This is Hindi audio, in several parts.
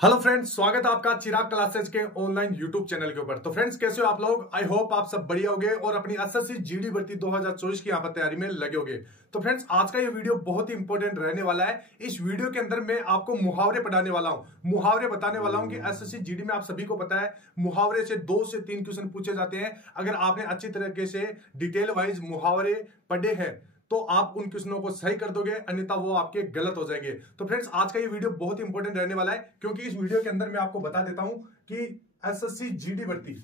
हेलो फ्रेंड्स, स्वागत है आपका चिराग क्लासेज के ऑनलाइन यूट्यूब चैनल के ऊपर। तो फ्रेंड्स, कैसे हो आप लोग? आई होप आप सब बढ़िया होगे और अपनी एसएससी जीडी भर्ती 2024 की यहाँ पर तैयारी में लगे होगे। तो फ्रेंड्स, आज का ये वीडियो बहुत ही इंपॉर्टेंट रहने वाला है। इस वीडियो के अंदर मैं आपको मुहावरे पढ़ाने वाला हूँ, मुहावरे बताने वाला हूँ कि एसएससी जीडी में आप सभी को पता है मुहावरे से 2 से 3 क्वेश्चन पूछे जाते हैं। अगर आपने अच्छी तरीके से डिटेल वाइज मुहावरे पढ़े हैं तो आप उन क्वेश्चनों को सही कर दोगे, अन्यथा वो आपके गलत हो जाएंगे। तो फ्रेंड्स, आज का ये वीडियो बहुत इंपॉर्टेंट रहने वाला है, क्योंकि इस वीडियो के अंदर मैं आपको बता देता हूं कि एसएससी जीडी भर्ती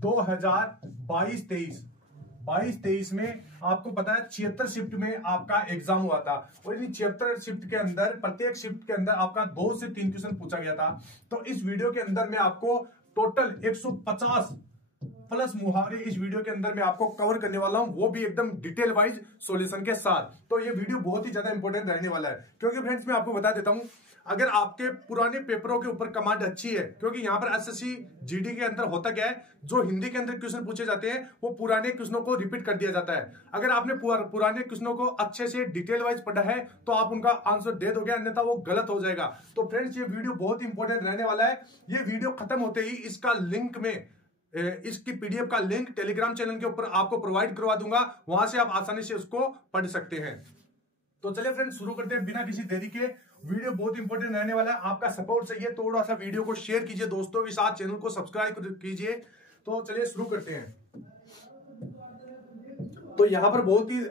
2022-23 में आपको पता है 76 शिफ्ट में आपका एग्जाम हुआ था और इन 76 शिफ्ट के अंदर प्रत्येक शिफ्ट के अंदर आपका 2 से 3 क्वेश्चन पूछा गया था। तो इस वीडियो के अंदर मैं आपको टोटल 150 प्लस मुहावरे इस वीडियो के अंदर मैं आपको कवर करने वाला हूं, वो भी एकदम डिटेल वाइज सॉल्यूशन के साथ। तो ये वीडियो बहुत ही ज्यादा इंपॉर्टेंट रहने वाला है, क्योंकि फ्रेंड्स मैं आपको बता देता हूं, अगर आपके पुराने पेपरों के ऊपर कमांड अच्छी है, क्योंकि यहां पर एसएससी जीडी के अंदर होता क्या है, जो हिंदी के अंदर क्वेश्चन पूछे जाते हैं वो पुराने क्वेश्चनों को रिपीट कर दिया जाता है। अगर आपने पुराने क्वेश्चनों को अच्छे से डिटेल वाइज पढ़ा है तो आप उनका आंसर दे दोगे, अन्यथा वो गलत हो जाएगा। तो फ्रेंड्स, ये वीडियो बहुत इंपॉर्टेंट रहने वाला है। ये वीडियो खत्म होते ही इसका लिंक में इसकी पीडीएफ का लिंक टेलीग्राम चैनल के ऊपर आपको प्रोवाइड करवा दूंगा, वहां से आप आसानी से उसको पढ़ सकते हैं। तो चलिए फ्रेंड्स, शुरू करते हैं बिना किसी देरी के। वीडियो बहुत इंपॉर्टेंट रहने वाला है, आपका सपोर्ट चाहिए, थोड़ा सा वीडियो को शेयर कीजिए दोस्तों के साथ, चैनल को सब्सक्राइब कीजिए। तो चलिए शुरू करते हैं। तो यहां पर बहुत ही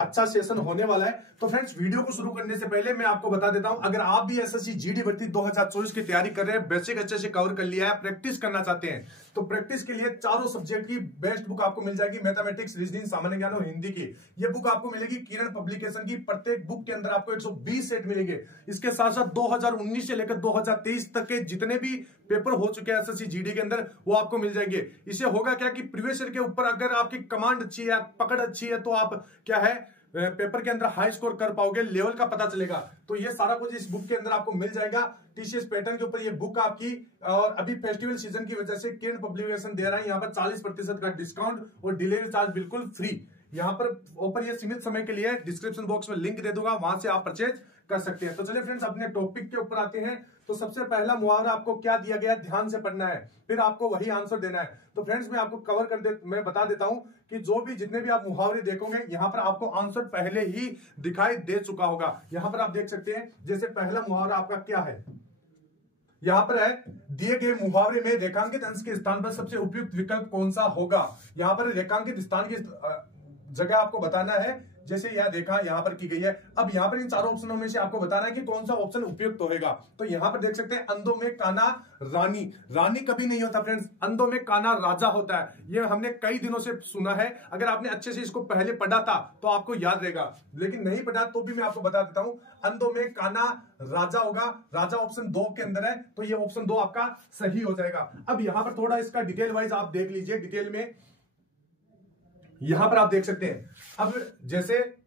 अच्छा सेशन होने वाला है। तो फ्रेंड्स, वीडियो को शुरू करने से पहले मैं आपको बता देता हूं, अगर आप भी एसएससी जीडी भर्ती 2024 की तैयारी कर रहे हैं, बेसिक अच्छे से कवर कर लिया है, प्रैक्टिस करना चाहते हैं, तो प्रैक्टिस के लिए चारों सब्जेक्ट की बेस्ट बुक आपको मिल जाएगी। मैथमेटिक्स, रीजनिंग, सामान्य ज्ञान और हिंदी की ये बुक आपको मिलेगी किरण पब्लिकेशन की। प्रत्येक बुक के अंदर आपको 120 सेट मिलेंगे। इसके साथ साथ 2019 से लेकर 2023 तक के जितने भी पेपर हो चुके हैं एसएससी जीडी के अंदर, वो आपको मिल जाएंगे। इससे होगा क्या कि प्रीवियस ईयर के ऊपर अगर आपकी कमांड अच्छी है, पकड़ अच्छी है, तो आप क्या है पेपर के अंदर हाई स्कोर कर पाओगे, लेवल का पता चलेगा। तो ये सारा कुछ इस बुक के अंदर आपको मिल जाएगा। टीसीएस पैटर्न के ऊपर ये बुक आपकी, और अभी फेस्टिवल सीजन की वजह से किरण पब्लिकेशन दे रहा है यहाँ पर 40% का डिस्काउंट और डिलीवरी चार्ज बिल्कुल फ्री। यहाँ पर ऊपर ये सीमित समय के लिए डिस्क्रिप्शन बॉक्स में लिंक दे दूंगा, वहां से आप परचेज कर सकते हैं। तो चलिए फ्रेंड्स, अपने टॉपिक के ऊपर आते हैं। तो सबसे पहला मुहावरा आपको क्या दिया गया, ध्यान से पढ़ना है, फिर आपको वही आंसर देना है। तो फ्रेंड्स, मैं आपको मैं बता देता हूं कि जो भी जितने भी आप मुहावरे देखोगे, यहां पर आपको आंसर पहले ही दिखाई दे चुका होगा। यहां पर आप देख सकते हैं, जैसे पहला मुहावरा आपका क्या है, यहां पर है, दिए गए मुहावरे में रेखांकित अंश के स्थान पर सबसे उपयुक्त विकल्प कौन सा होगा। यहां पर रेखांकित स्थान की जगह आपको बताना है, जैसे यह देखा यहां पर की गई है। अब यहां पर इन चारों ऑप्शनों में से आपको बताना है कि कौन सा ऑप्शन उपयुक्त होगा। तो यहां पर देख सकते हैं, अंधों में काना रानी, रानी कभी नहीं होता फ्रेंड्स, अंधों में काना राजा होता है। ये हमने कई दिनों से सुना है। अगर आपने अच्छे से इसको पहले पढ़ा था तो आपको याद रहेगा, लेकिन नहीं पढ़ा तो भी मैं आपको बता देता हूं, अंधों में काना राजा होगा। राजा ऑप्शन 2 के अंदर है, तो ये ऑप्शन 2 आपका सही हो जाएगा। अब यहां पर थोड़ा इसका डिटेल वाइज आप देख लीजिए, डिटेल में यहां पर आप देख सकते हैं। अब जैसे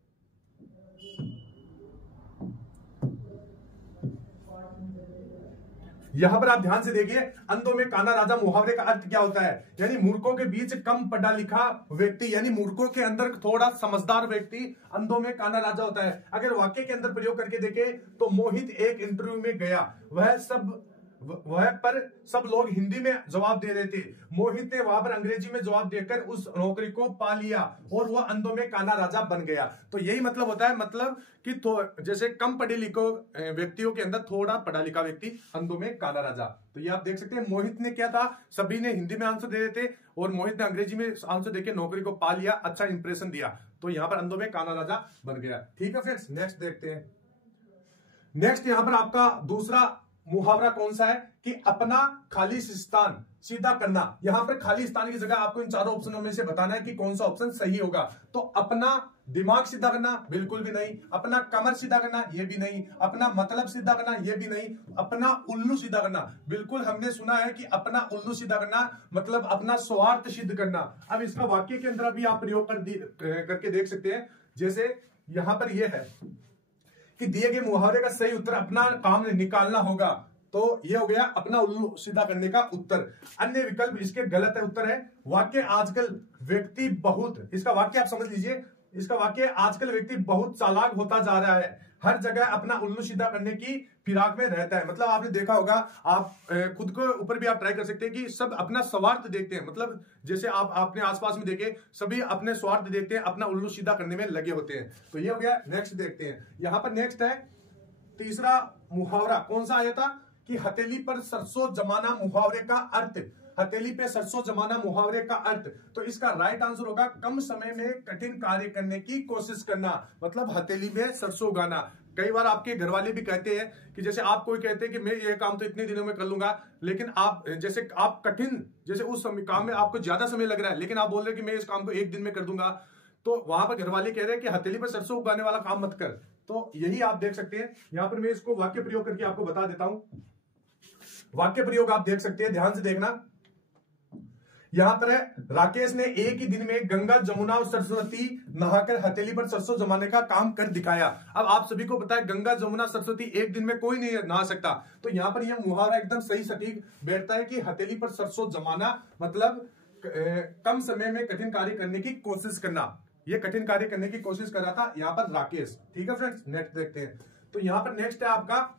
यहां पर आप ध्यान से देखिए, अंधों में काना राजा मुहावरे का अर्थ क्या होता है, यानी मूर्खों के बीच कम पढ़ा लिखा व्यक्ति, यानी मूर्खों के अंदर थोड़ा समझदार व्यक्ति अंधों में काना राजा होता है। अगर वाक्य के अंदर प्रयोग करके देखे तो मोहित एक इंटरव्यू में गया, वह पर सब लोग हिंदी में जवाब दे रहे थे। मोहित ने वहां पर अंग्रेजी में जवाब देकर उस नौकरी को पा लिया और वह अंधों में काना राजा बन गया। तो यही मतलब होता है, मतलब कि जैसे कम पढ़े लिखे व्यक्तियों के अंदर थोड़ा पढ़ा लिखा व्यक्ति, अंधों में काना राजा। तो ये आप देख सकते हैं, मोहित ने क्या था, सभी ने हिंदी में आंसर दे रहे थे और मोहित ने अंग्रेजी में आंसर देकर नौकरी को पा लिया, अच्छा इंप्रेशन दिया, तो यहां पर अंधों में काना राजा बन गया। ठीक है फ्रेंड्स, नेक्स्ट देखते हैं। नेक्स्ट यहां पर आपका दूसरा मुहावरा कौन सा है कि अपना खाली स्थान सीधा करना। यहां पर खाली स्थान की जगह आपको इन चारों ऑप्शनों में से बताना है कि कौन सा ऑप्शन सही होगा। तो अपना दिमाग सीधा करना बिल्कुल भी नहीं, अपना कमर सीधा करना ये भी नहीं, अपना मतलब सीधा करना ये भी नहीं, अपना उल्लू सीधा करना बिल्कुल। हमने सुना है कि अपना उल्लू सीधा करना मतलब अपना स्वार्थ सिद्ध करना। अब इसका वाक्य के अंदर भी आप प्रयोग करके देख सकते हैं। जैसे यहां पर यह है कि दिए गए मुहावरे का सही उत्तर अपना काम निकालना होगा, तो ये हो गया अपना उल्लू सीधा करने का उत्तर। अन्य विकल्प इसके गलत है। उत्तर है वाक्य आजकल व्यक्ति बहुत, इसका वाक्य आप समझ लीजिए, इसका वाक्य, आजकल व्यक्ति बहुत चालाक होता जा रहा है, हर जगह अपना उल्लू सीधा करने की फिराक में रहता है। मतलब आपने देखा होगा, आप खुद को ऊपर भी आप ट्राई कर सकते हैं कि सब अपना स्वार्थ देखते हैं। मतलब जैसे आप अपने आसपास में देखें, सभी अपने स्वार्थ देखते हैं, अपना उल्लू सीधा करने में लगे होते हैं। तो ये हो गया। नेक्स्ट देखते हैं, यहां पर नेक्स्ट है तीसरा मुहावरा। कौन सा आया था कि हथेली पर सरसों जमाना मुहावरे का अर्थ। हथेली पे सरसों जमाना मुहावरे का अर्थ, तो इसका राइट आंसर होगा कम समय में कठिन कार्य करने की कोशिश करना। मतलब हथेली में सरसों उगाना। कई बार आपके घर वाले भी कहते हैं कि जैसे आप कोई कहते हैं कि मैं ये काम तो इतने दिनों में कर लूंगा, लेकिन आप जैसे आप कठिन, जैसे उस काम में आपको ज्यादा समय लग रहा है, लेकिन आप बोल रहे हैं कि मैं इस काम को एक दिन में कर दूंगा, तो वहां पर घर वाले कह रहे हैं कि हथेली पर सरसों उगाने वाला काम मत कर। तो यही आप देख सकते हैं। यहां पर मैं इसको वाक्य प्रयोग करके आपको बता देता हूं। वाक्य प्रयोग आप देख सकते हैं, ध्यान से देखना। यहां पर है, राकेश ने एक ही दिन में गंगा जमुना और सरस्वती नहाकर हथेली पर सरसों जमाने का काम कर दिखाया। अब आप सभी को पता है गंगा जमुना सरस्वती एक दिन में कोई नहीं नहा सकता, तो यहां पर यह मुहावरा एकदम सही सटीक बैठता है कि हथेली पर सरसों जमाना मतलब कम समय में कठिन कार्य करने की कोशिश करना। ये कठिन कार्य करने की कोशिश कर रहा था यहाँ पर राकेश। ठीक है फ्रेंड्स, नेक्स्ट देखते हैं। तो यहाँ पर नेक्स्ट है आपका,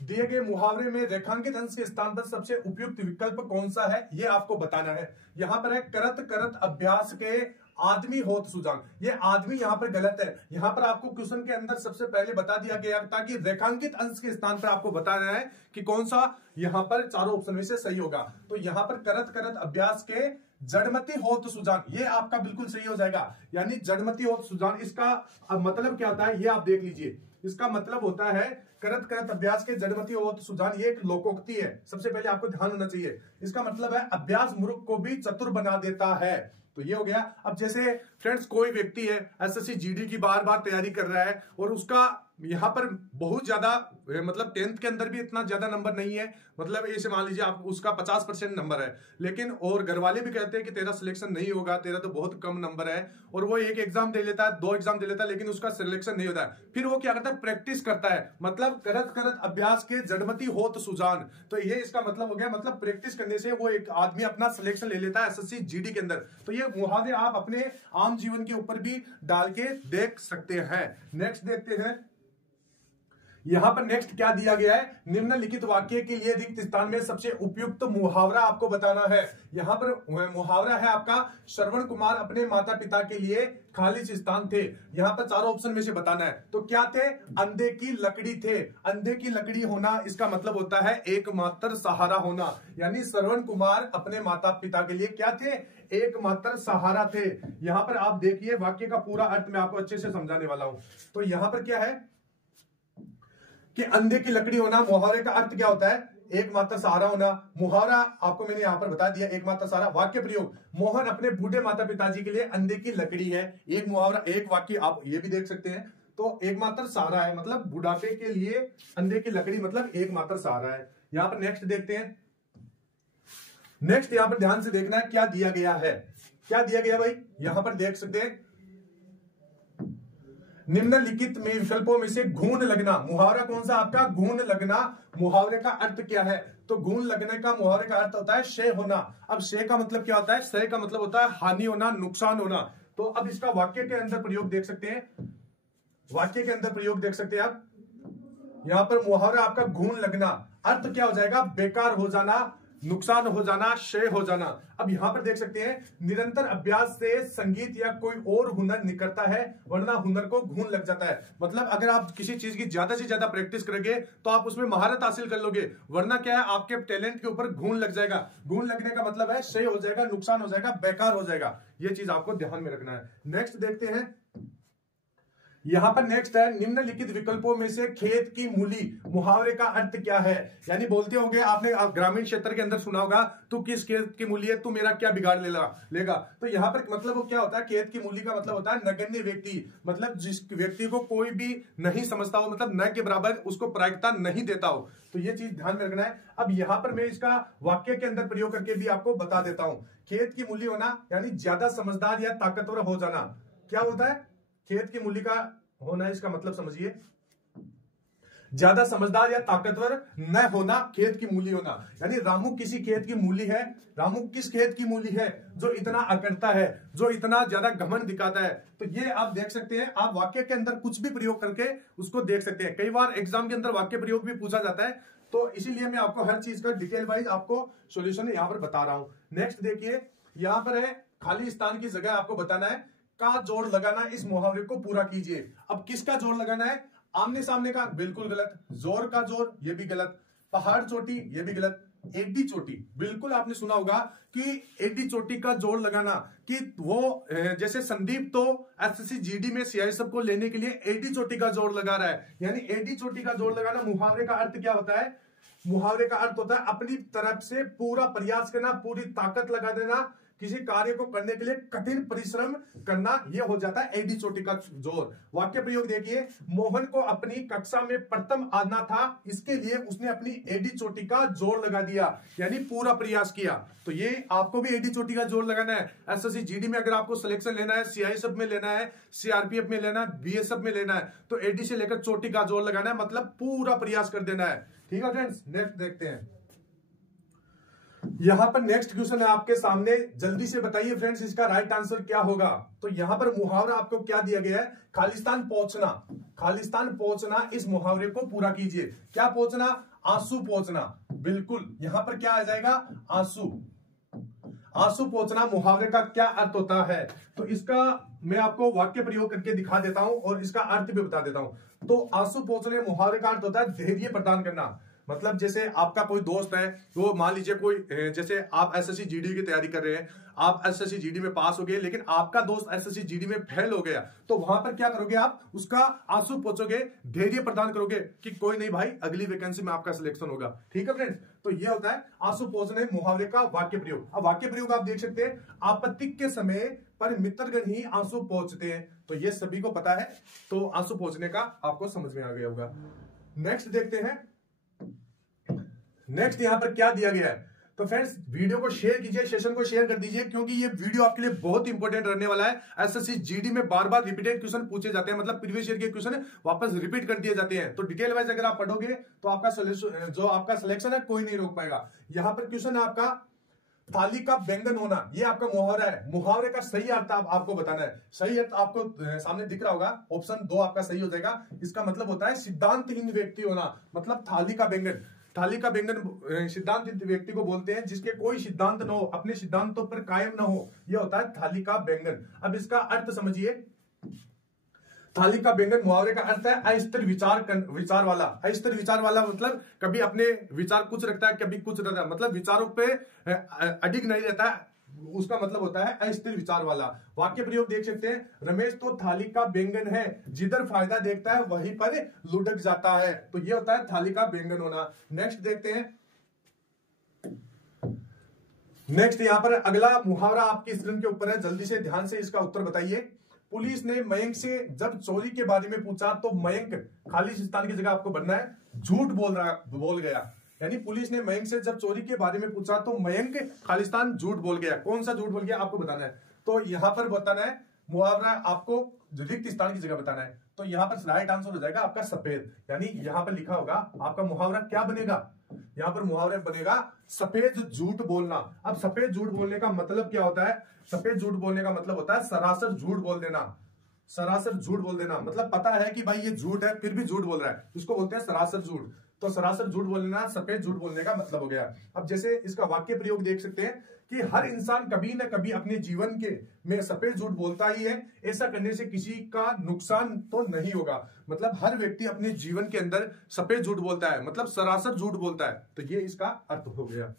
दिए गए मुहावरे में रेखांकित अंश के स्थान पर सबसे उपयुक्त विकल्प कौन सा है, ये आपको बताना है। यहां पर है, करत करत अभ्यास के आदमी होत सुजान। ये आदमी यहां पर गलत है। यहां पर आपको क्वेश्चन के अंदर सबसे पहले बता दिया गया था कि रेखांकित अंश के स्थान पर आपको बताना है कि कौन सा यहां पर चारों ऑप्शन में से सही होगा। तो यहां पर करत करत अभ्यास के जड़मती होत सुजान, ये आपका बिल्कुल सही हो जाएगा। यानी जड़मती होत सुजान, इसका मतलब क्या होता है ये आप देख लीजिए। इसका मतलब होता है करत करत अभ्यास के जड़मती होत सुजान, ये एक लोकोक्ति है। सबसे पहले आपको ध्यान होना चाहिए। इसका मतलब है अभ्यास मूर्ख को भी चतुर बना देता है। तो ये हो गया। अब जैसे फ्रेंड्स कोई व्यक्ति है एसएससी जीडी की बार बार तैयारी कर रहा है और उसका यहाँ पर बहुत ज्यादा मतलब 10th के अंदर भी इतना ज्यादा नंबर नहीं है, मतलब ऐसे मान लीजिए आप उसका 50% नंबर है, लेकिन और घर वाले भी कहते हैं कि तेरा सिलेक्शन नहीं होगा, तेरा तो बहुत कम नंबर है, और वो एक एग्जाम दे लेता है, 2 एग्जाम दे लेता है, लेकिन उसका सिलेक्शन नहीं होता है। फिर वो क्या करता है, प्रैक्टिस करता है। मतलब करत करत अभ्यास के जड़मती होत सुजान, तो ये इसका मतलब हो गया। मतलब प्रैक्टिस करने से वो एक आदमी अपना सिलेक्शन ले लेता है एसएससी जीडी के अंदर। तो ये मुहावरे आप अपने आम जीवन के ऊपर भी डाल के देख सकते हैं। नेक्स्ट देखते हैं, यहां पर नेक्स्ट क्या दिया गया है, निम्नलिखित वाक्य के लिए रिक्त स्थान में सबसे उपयुक्त मुहावरा आपको बताना है। यहां पर मुहावरा है आपका, श्रवण कुमार अपने माता पिता के लिए खाली स्थान थे। यहां पर चारों ऑप्शन में से बताना है। तो क्या थे, अंधे की लकड़ी थे। अंधे की लकड़ी होना इसका मतलब होता है एकमात्र सहारा होना। यानी श्रवण कुमार अपने माता पिता के लिए क्या थे, एकमात्र सहारा थे। यहां पर आप देखिए वाक्य का पूरा अर्थ मैं आपको अच्छे से समझाने वाला हूं। तो यहां पर क्या है कि अंधे की लकड़ी होना, मुहावरे का अर्थ क्या होता है, एकमात्र सहारा होना। मुहावरा आपको मैंने यहां पर बता दिया, एकमात्र सहारा। वाक्य प्रयोग, मोहन अपने बूढ़े माता पिताजी के लिए अंधे की लकड़ी है। एक मुहावरा, एक वाक्य आप ये भी देख सकते हैं। तो एकमात्र सहारा है, मतलब बुढ़ापे के लिए अंधे की लकड़ी मतलब एकमात्र सहारा है। यहां पर नेक्स्ट देखते हैं। नेक्स्ट यहां पर ध्यान से देखना है क्या दिया गया है। क्या दिया गया भाई, यहां पर देख सकते हैं, निम्नलिखित में विकल्पों में से घून लगना। मुहावरा कौन सा आपका, घून लगना। मुहावरे का अर्थ क्या है, तो घून लगने का मुहावरे का अर्थ होता है क्षय होना। अब क्षय का मतलब क्या होता है, क्षय का मतलब होता है हानि होना, नुकसान होना। तो अब इसका वाक्य के अंदर प्रयोग देख सकते हैं। वाक्य के अंदर प्रयोग देख सकते हैं आप। यहां पर मुहावरा आपका घून लगना, अर्थ क्या हो जाएगा, बेकार हो जाना, नुकसान हो जाना, क्षय हो जाना। अब यहां पर देख सकते हैं, निरंतर अभ्यास से संगीत या कोई और हुनर निकलता है, वरना हुनर को घून लग जाता है। मतलब अगर आप किसी चीज की ज्यादा से ज्यादा प्रैक्टिस करेंगे तो आप उसमें महारत हासिल कर लोगे, वरना क्या है आपके टैलेंट के ऊपर घून लग जाएगा। घून लगने का मतलब है क्षय हो जाएगा, नुकसान हो जाएगा, बेकार हो जाएगा। ये चीज आपको ध्यान में रखना है। नेक्स्ट देखते हैं, यहां पर नेक्स्ट है, निम्नलिखित विकल्पों में से खेत की मूली, मुहावरे का अर्थ क्या है। यानी बोलते होंगे आपने, ग्रामीण क्षेत्र के अंदर सुना होगा, तू किस खेत की मूली है, तू मेरा क्या बिगाड़ लेगा। तो यहां पर मतलब वो क्या होता है, खेत की मूली का मतलब होता है नगण्य व्यक्ति, मतलब जिस व्यक्ति को कोई भी नहीं समझता हो, मतलब न के बराबर उसको प्रायिकता नहीं देता हो। तो ये चीज ध्यान में रखना है। अब यहां पर मैं इसका वाक्य के अंदर प्रयोग करके भी आपको बता देता हूं। खेत की मूली होना यानी ज्यादा समझदार या ताकतवर हो जाना। क्या होता है, खेत की मूली का होना, इसका मतलब समझिए। ज्यादा समझदार या ताकतवर न होना, खेत की मूली होना। यानी रामू किसी खेत की मूली है। रामू किस खेत की मूली है? जो इतना अकड़ता है, जो इतना ज्यादा घमंड दिखाता है। तो ये आप देख सकते हैं, आप वाक्य के अंदर कुछ भी प्रयोग करके उसको देख सकते हैं। कई बार एग्जाम के अंदर वाक्य प्रयोग भी पूछा जाता है, तो इसीलिए मैं आपको हर चीज का डिटेल वाइज आपको सॉल्यूशन यहाँ पर बता रहा हूं। नेक्स्ट देखिए, यहाँ पर है खाली स्थान की जगह आपको बताना है, का जोड़ लगाना, इस मुहावरे को पूरा कीजिए। अब किसका जोड़ लगाना है? आमने सामने का, बिल्कुल गलत। जोर का जोर, ये भी गलत। पहाड़ चोटी, ये भी गलत। एडी चोटी, बिल्कुल आपने सुना होगा कि एडी चोटी का जोड़ लगाना, कि वो जैसे संदीप तो एसएससी जीडी में सीआई सब को लेने के लिए एडी चोटी का जोड़ लगा रहा है। यानी एडी चोटी का जोड़ लगाना, मुहावरे का अर्थ क्या होता है? मुहावरे का अर्थ होता है अपनी तरफ से पूरा प्रयास करना, पूरी ताकत लगा देना, किसी कार्य को करने के लिए कठिन परिश्रम करना, यह हो जाता है एडी चोटी का जोर। वाक्य प्रयोग देखिए, मोहन को अपनी कक्षा में प्रथम आना था, इसके लिए उसने अपनी एडी चोटी का जोर लगा दिया, यानी पूरा प्रयास किया। तो ये आपको भी एडी चोटी का जोर लगाना है। एसएससी जीडी में अगर आपको सिलेक्शन लेना है, सीआई सब में लेना है, सीआरपीएफ में लेना है, बीएसएफ में लेना है, तो एडी से लेकर चोटी का जोर लगाना है, मतलब पूरा प्रयास कर देना है। ठीक है फ्रेंड्स, नेक्स्ट देखते हैं। यहां पर नेक्स्ट क्वेश्चन है आपके सामने, जल्दी से बताइए फ्रेंड्स इसका राइट आंसर क्या होगा। तो यहां पर मुहावरा आपको क्या दिया गया है? खालिस्तान पहुंचना। खालिस्तान पहुंचना, इस मुहावरे को पूरा कीजिए। क्या पहुंचना? आंसू पहुंचना। बिल्कुल, यहां पर क्या आ जाएगा? आंसू। आंसू पहुंचना मुहावरे का क्या अर्थ होता है? तो इसका मैं आपको वाक्य प्रयोग करके दिखा देता हूं और इसका अर्थ भी बता देता हूं। तो आंसू पहुंचने मुहावरे का अर्थ होता है धैर्य प्रदान करना। मतलब जैसे आपका कोई दोस्त है, वो मान लीजिए कोई, जैसे आप एसएससी जीडी की तैयारी कर रहे हैं, आप एसएससी जीडी में पास हो गए, लेकिन आपका दोस्त एसएससी जीडी में फेल हो गया, तो वहां पर क्या करोगे आप? उसका आंसू पोंछोगे, धैर्य प्रदान करोगे कि कोई नहीं भाई, अगली वैकेंसी में आपका सिलेक्शन होगा। ठीक है फ्रेंड्स, तो ये होता है आंसू पोंछने मुहावरे का वाक्य प्रयोग। अब वाक्य प्रयोग आप देख सकते हैं, आपत्ति के समय पर मित्रगण ही आंसू पोंछते हैं, तो ये सभी को पता है, तो आंसू पोंछने का आपको समझ में आ गया होगा। नेक्स्ट देखते हैं, नेक्स्ट यहां पर क्या दिया गया है। तो फ्रेंड्स वीडियो को शेयर कीजिए, सेशन को शेयर कर दीजिए, क्योंकि ये वीडियो आपके लिए बहुत इंपॉर्टेंट रहने वाला है। एसएससी जीडी में बार बार रिपीटेड क्वेश्चन पूछे जाते हैं, मतलब प्रीवियस ईयर के क्वेश्चन वापस रिपीट कर दिए जाते हैं। तो डिटेल वाइज अगर आप पढ़ोगे तो आपका जो आपका सिलेक्शन है कोई नहीं रोक पाएगा। यहां पर क्वेश्चन है आपका, थाली का व्यंजन होना, ये आपका मुहावरा है। मुहावरे का सही अर्थ आपको बताना है। सही अर्थ आपको सामने दिख रहा होगा, ऑप्शन 2 आपका सही हो जाएगा। इसका मतलब होता है सिद्धांतहीन व्यक्ति होना, मतलब थाली का व्यंजन। थाली का व्यंजन सिद्धांत व्यक्ति को बोलते हैं जिसके कोई सिद्धांत न हो, अपने सिद्धांतों पर कायम न हो, यह होता है थाली का व्यंजन। अब इसका अर्थ समझिए, थाली का व्यंजन मुहावरे का अर्थ है अस्थिर विचार वाला। अस्थिर विचार वाला मतलब कभी अपने विचार कुछ रखता है, कभी कुछ रहता है, मतलब विचारों पे अडिग नहीं रहता है, उसका मतलब होता है अस्थिर विचार वाला। वाक्य प्रयोग देख सकते हैं, रमेश तो थाली का व्यंजन है, जिधर फायदा देखता है वहीं पर लुढ़क जाता है, तो ये होता है थाली का व्यंजन होना। नेक्स्ट देखते हैं, नेक्स्ट यहां पर अगला मुहावरा आपकी स्क्रीन के ऊपर है, जल्दी से ध्यान से इसका उत्तर बताइए। पुलिस ने मयंक से जब चोरी के बारे में पूछा तो मयंक, खाली स्थान की जगह आपको बनना है, झूठ बोल गया। यानी पुलिस ने मयंक से जब चोरी के बारे में पूछा तो मयंक खालिस्तान झूठ बोल गया। कौन सा झूठ बोल गया आपको बताना है। तो यहां पर बताना है मुहावरा, आपको रिक्त स्थान की जगह बताना है। तो यहां पर राइट आंसर हो जाएगा आपका सफेद। यानी यहां पर लिखा होगा आपका मुहावरा क्या बनेगा, यहां पर मुहावरा बनेगा सफेद झूठ बोलना। अब सफेद झूठ बोलने का मतलब क्या होता है? सफेद झूठ बोलने का मतलब होता है सरासर झूठ बोल देना। सरासर झूठ बोल देना मतलब पता है कि भाई ये झूठ है, फिर भी झूठ बोल रहा है, उसको बोलते हैं सरासर झूठ। तो सरासर झूठ बोलना सफेद झूठ बोलने का मतलब हो गया। अब जैसे इसका वाक्य प्रयोग देख सकते हैं कि हर इंसान कभी न कभी अपने जीवन के में सफेद झूठ बोलता ही है, ऐसा करने से किसी का नुकसान तो नहीं होगा। मतलब हर व्यक्ति अपने जीवन के अंदर सफेद झूठ बोलता है, मतलब सरासर झूठ बोलता है। तो ये इसका अर्थ हो गया।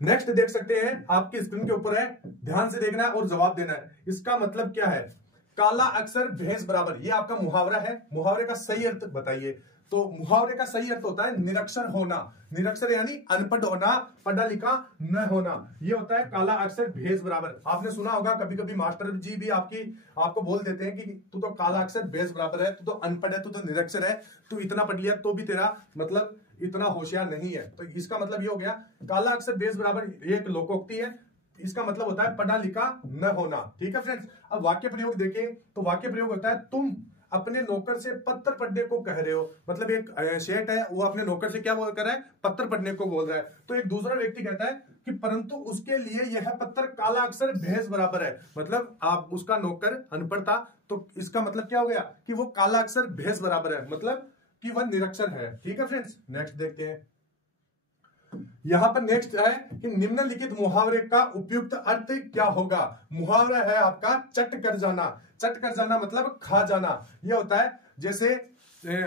नेक्स्ट देख सकते हैं, आपकी स्क्रीन के ऊपर है, ध्यान से देखना है और जवाब देना है। इसका मतलब क्या है? काला अक्षर भैंस बराबर, ये आपका मुहावरा है। मुहावरे का सही अर्थ बताइए। तो मुहावरे का सही अर्थ होता है निरक्षर होना। निरक्षर यानी अनपढ़ होना, पढ़ा लिखा न होना, ये होता है काला अक्षर भैंस बराबर। आपने सुना होगा कभी कभी मास्टर जी भी आपको बोल देते हैं कि तू तो काला अक्षर भैंस बराबर है, तू तो अनपढ़ है, तू तो निरक्षर है, तू इतना पढ़ लिया तो भी तेरा मतलब इतना होशियार नहीं है। तो इसका मतलब ये हो गया काला अक्षर भैंस बराबर, एक लोकोक्ति है, इसका मतलब होता है पढ़ा लिखा न होना। ठीक है फ्रेंड्स, अब वाक्य प्रयोग देखें तो वाक्य प्रयोग होता है तुम अपने नौकर से पत्र पढ़ने को कह रहे हो, मतलब एक सेठ है वो अपने नौकर से क्या बोल कर रहा है, पत्र पढ़ने को बोल रहा है। तो एक दूसरा व्यक्ति कहता है कि परंतु उसके लिए यह पत्र काला अक्षर भैंस बराबर है, मतलब आप उसका नौकर अनपढ़ था, तो इसका मतलब क्या हो गया कि वो काला अक्षर भैंस बराबर है, मतलब कि वह निरक्षर है। ठीक है फ्रेंड्स, नेक्स्ट देखते हैं। यहां पर नेक्स्ट है कि निम्नलिखित मुहावरे का उपयुक्त अर्थ क्या होगा। मुहावरा है आपका चट कर जाना। चट कर जाना मतलब खा जाना। यह होता है जैसे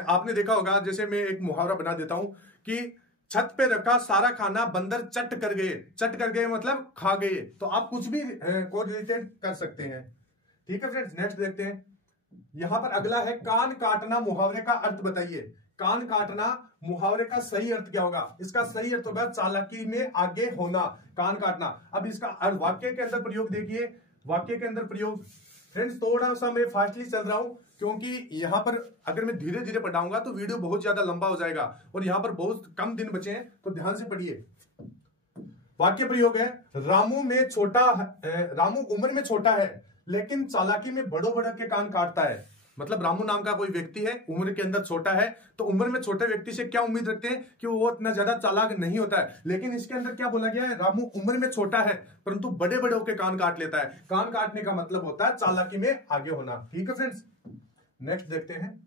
आपने देखा होगा, जैसे मैं एक मुहावरा बना देता हूं कि छत पे रखा सारा खाना बंदर चट कर गए। चट कर गए मतलब खा गए। तो आप कुछ भी कोरिलेटेड कर सकते हैं। ठीक है फ्रेंड्स, नेक्स्ट देखते हैं। यहां पर अगला है कान काटना। मुहावरे का अर्थ बताइए। कान काटना मुहावरे का सही अर्थ क्या होगा। इसका सही अर्थ होगा चालाकी में आगे होना। कान काटना। अब इसका अर्थ वाक्य के अंदर प्रयोग देखिए। वाक्य के अंदर प्रयोग फ्रेंड्स थोड़ा सा मैं फास्टली चल रहा हूं, क्योंकि यहां पर अगर मैं धीरे धीरे पढ़ाऊंगा तो वीडियो बहुत ज्यादा लंबा हो जाएगा और यहां पर बहुत कम दिन बचे हैं, तो ध्यान से पढ़िए। वाक्य प्रयोग है रामू उम्र में छोटा है लेकिन चालाकी में बड़ों बड़ों के कान काटता है। मतलब रामू नाम का कोई व्यक्ति है, उम्र के अंदर छोटा है, तो उम्र में छोटे व्यक्ति से क्या उम्मीद रखते हैं कि वो इतना ज्यादा चालाक नहीं होता है। लेकिन इसके अंदर क्या बोला गया है, रामू उम्र में छोटा है परंतु बड़े बड़ों के कान काट लेता है। कान काटने का मतलब होता है चालाकी में आगे होना। ठीक है फ्रेंड्स, नेक्स्ट देखते हैं।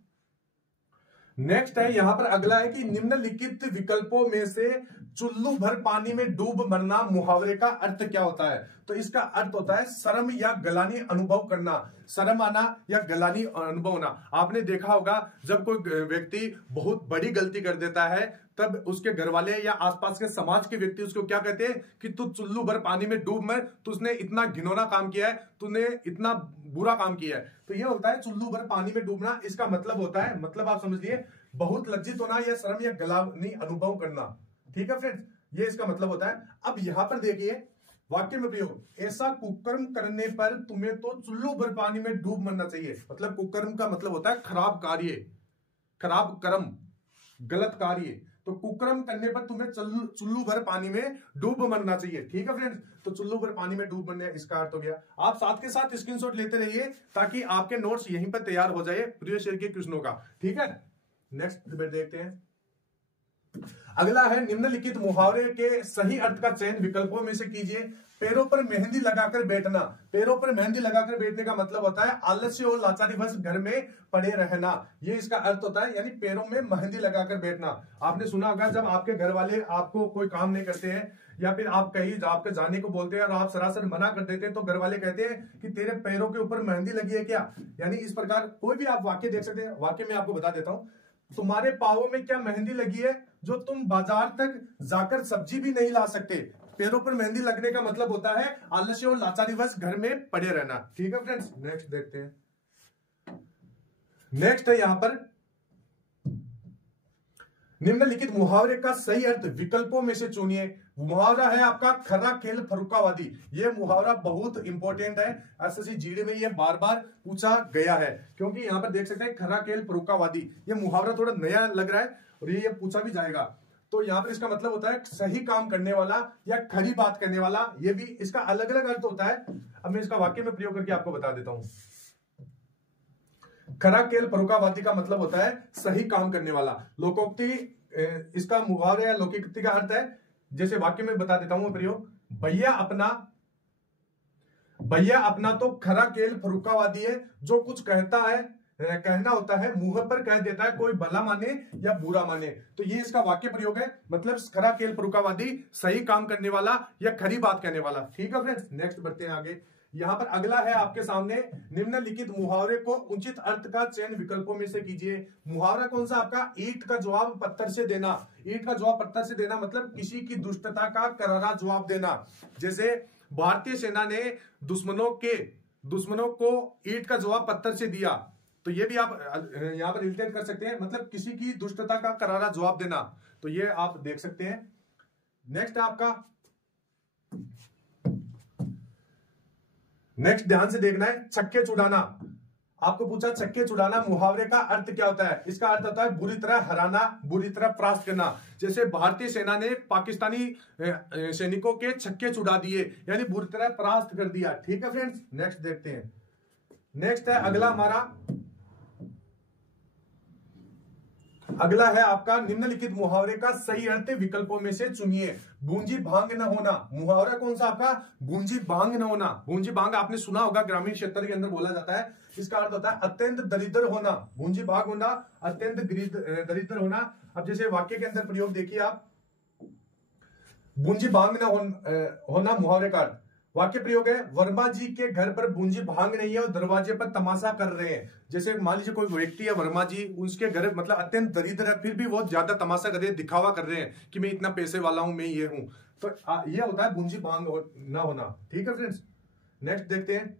नेक्स्ट है यहां पर अगला है कि निम्नलिखित विकल्पों में से चुल्लू भर पानी में डूब मरना मुहावरे का अर्थ क्या होता है। तो इसका अर्थ होता है शर्म या गलानी अनुभव करना। शर्म आना या गलानी अनुभव होना। आपने देखा होगा जब कोई व्यक्ति बहुत बड़ी गलती कर देता है तब उसके घर वाले या आसपास के समाज के व्यक्ति उसको क्या कहते हैं कि तू चुल्लू भर पानी में डूब मर, तुझने इतना घिनौना काम किया है, तूने इतना बुरा काम किया है। तो यह होता है चुल्लू भर पानी में डूबना। इसका मतलब होता है, मतलब आप समझिए, बहुत लज्जित होना या शर्म या गलानी अनुभव करना। ठीक है फ्रेंड्स, ये इसका मतलब होता है। अब यहां पर देखिए वाक्य में प्रयोग, ऐसा कुकर्म करने पर तुम्हें तो चुल्लू भर पानी में डूब मरना चाहिए। मतलब कुकर्म का मतलब होता है खराब कार्य, खराब कर्म, गलत कार्य। तो कुकर्म करने पर तुम्हें चुल्लू भर पानी में डूब मरना चाहिए। ठीक है फ्रेंड्स, तो चुल्लू भर पानी में डूब मरने इसका अर्थ हो गया। आप साथ के साथ स्क्रीनशॉट लेते रहिए ताकि आपके नोट्स यहीं पर तैयार हो जाए प्रीवियस ईयर के क्वेश्चनों का। ठीक है, नेक्स्ट डिबेट देखते हैं। अगला है निम्नलिखित मुहावरे के सही अर्थ का चयन विकल्पों में से कीजिए। पैरों पर मेहंदी लगाकर बैठना। पैरों पर मेहंदी लगाकर बैठने का मतलब होता है आलस्य और लाचारी वश घर में पड़े रहना। ये इसका अर्थ होता है, यानी पैरों में मेहंदी लगाकर बैठना। आपने सुना होगा जब आपके घर वाले आपको कोई काम नहीं करते हैं या फिर आप कहीं आपके जाने को बोलते हैं और आप सरासर मना कर देते हैं तो घर वाले कहते हैं कि तेरे पैरों के ऊपर मेहंदी लगी है क्या। यानी इस प्रकार कोई भी आप वाक्य देख सकते हैं। वाक्य में आपको बता देता हूं, तुम्हारे पांवों में क्या मेहंदी लगी है जो तुम बाजार तक जाकर सब्जी भी नहीं ला सकते। पैरों पर मेहंदी लगने का मतलब होता है आलस्य और लाचारीवश घर में पड़े रहना। ठीक है फ्रेंड्स, नेक्स्ट देखते हैं। नेक्स्ट है यहां पर निम्नलिखित मुहावरे का सही अर्थ विकल्पों में से चुनिए। मुहावरा है आपका खरा खेल फरुखावादी। यह मुहावरा बहुत इंपॉर्टेंट है, एसएससी जीडी में यह बार बार पूछा गया है, क्योंकि यहां पर देख सकते हैं खरा खेल फरुखावादी। यह मुहावरा थोड़ा नया लग रहा है और ये पूछा भी जाएगा। तो यहां पर इसका मतलब होता है सही काम करने वाला या खरी बात करने वाला। ये भी इसका अलग अलग अर्थ होता है। अब मैं इसका वाक्य में प्रयोग करके आपको बता देता हूं। खरा खेल फरुखावादी का मतलब होता है सही काम करने वाला। लोकोक्ति इसका मुहावरे या लोकोक्ति का अर्थ है, जैसे वाक्य में बता देता हूं प्रयोग, भैया अपना तो खरा खेल फरुखावादी है, जो कुछ कहना होता है मुंह पर कह देता है, कोई भला माने या बुरा माने। तो ये इसका वाक्य प्रयोग है, मतलब खरा खेल फरुखावादी, सही काम करने वाला या खरी बात कहने वाला। ठीक है फ्रेंड्स, नेक्स्ट बढ़ते हैं आगे। यहां पर अगला है आपके सामने, निम्नलिखित मुहावरे को उचित अर्थ का चयन विकल्पों में से कीजिए। मुहावरा कौन सा आपका, ईंट का जवाब पत्थर से देना। ईंट का जवाब पत्थर से देना मतलब किसी की दुष्टता का करारा जवाब देना। जैसे भारतीय सेना ने दुश्मनों को ईंट का जवाब पत्थर से दिया, तो ये भी आप यहां पर इल्टेट कर सकते हैं, मतलब किसी की दुष्टता का करारा जवाब देना। तो ये आप देख सकते हैं। नेक्स्ट आपका, नेक्स्ट ध्यान से देखना है, छक्के छुड़ाना। आपको पूछा छक्के छुड़ाना मुहावरे का अर्थ क्या होता है। इसका अर्थ होता है बुरी तरह हराना, बुरी तरह परास्त करना। जैसे भारतीय सेना ने पाकिस्तानी सैनिकों के छक्के छुड़ा दिए, यानी बुरी तरह परास्त कर दिया। ठीक है फ्रेंड्स, नेक्स्ट देखते हैं। नेक्स्ट है अगला हमारा, अगला है आपका निम्नलिखित मुहावरे का सही अर्थ विकल्पों में से चुनिए। भूंजी भांग न होना, मुहावरा कौन सा आपका? भूंजी भांग न होना। भूंजी भांग आपने सुना होगा, ग्रामीण क्षेत्र के अंदर बोला जाता है। इसका अर्थ होता है अत्यंत दरिद्र होना। भूंजी भांग होना, अत्यंत दरिद्र होना। अब जैसे वाक्य के अंदर प्रयोग देखिए आप, भूंजी भांग न होना मुहावरे का अर्थ। वाक्य प्रयोग है, वर्मा जी के घर पर भूंजी भांग नहीं है और दरवाजे पर तमाशा कर रहे हैं। जैसे मान लीजिए कोई व्यक्ति है वर्मा जी, उसके घर मतलब अत्यंत दरिद्र है, फिर भी वो ज्यादा तमाशा कर रहे हैं, दिखावा कर रहे हैं कि मैं इतना पैसे वाला हूं, मैं ये हूं। तो ये होता है भूंजी भांग ना होना। ठीक है फ्रेंड्स, नेक्स्ट देखते हैं।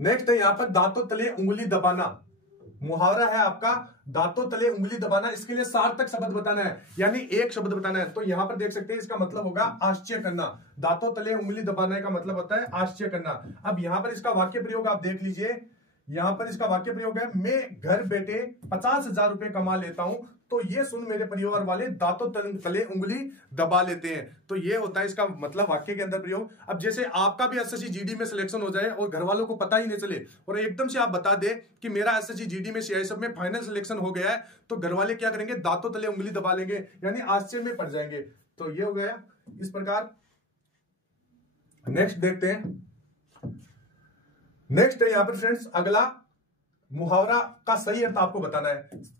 नेक्स्ट है यहाँ पर दांतों तले उंगली दबाना। मुहावरा है आपका दांतों तले उंगली दबाना। इसके लिए सार्थक शब्द बताना है, यानी एक शब्द बताना है। तो यहां पर देख सकते हैं इसका मतलब होगा आश्चर्य करना। दांतों तले उंगली दबाने का मतलब होता है आश्चर्य करना। अब यहां पर इसका वाक्य प्रयोग आप देख लीजिए। यहां पर इसका वाक्य प्रयोग है, मैं घर बैठे 50,000 रुपए कमा लेता हूं, तो ये सुन मेरे परिवार वाले दांतों तले उंगली दबा लेते हैं। तो ये होता है इसका मतलब वाक्य के अंदर प्रयोग। अब जैसे आपका भी एसएससी जीडी में सिलेक्शन हो जाए और घर वालों को पता ही नहीं चले और एकदम से आप बता दे कि मेरा एसएससी जीडी में सीआईएसएफ में फाइनल सिलेक्शन हो गया है, तो घर वाले क्या करेंगे? दांतों तले उंगली दबा लेंगे, यानी आश्चर्य में पड़ जाएंगे। तो ये हो गया इस प्रकार। नेक्स्ट देखते हैं। नेक्स्ट है यहां पर फ्रेंड्स, अगला मुहावरा का सही अर्थ आपको बताना है।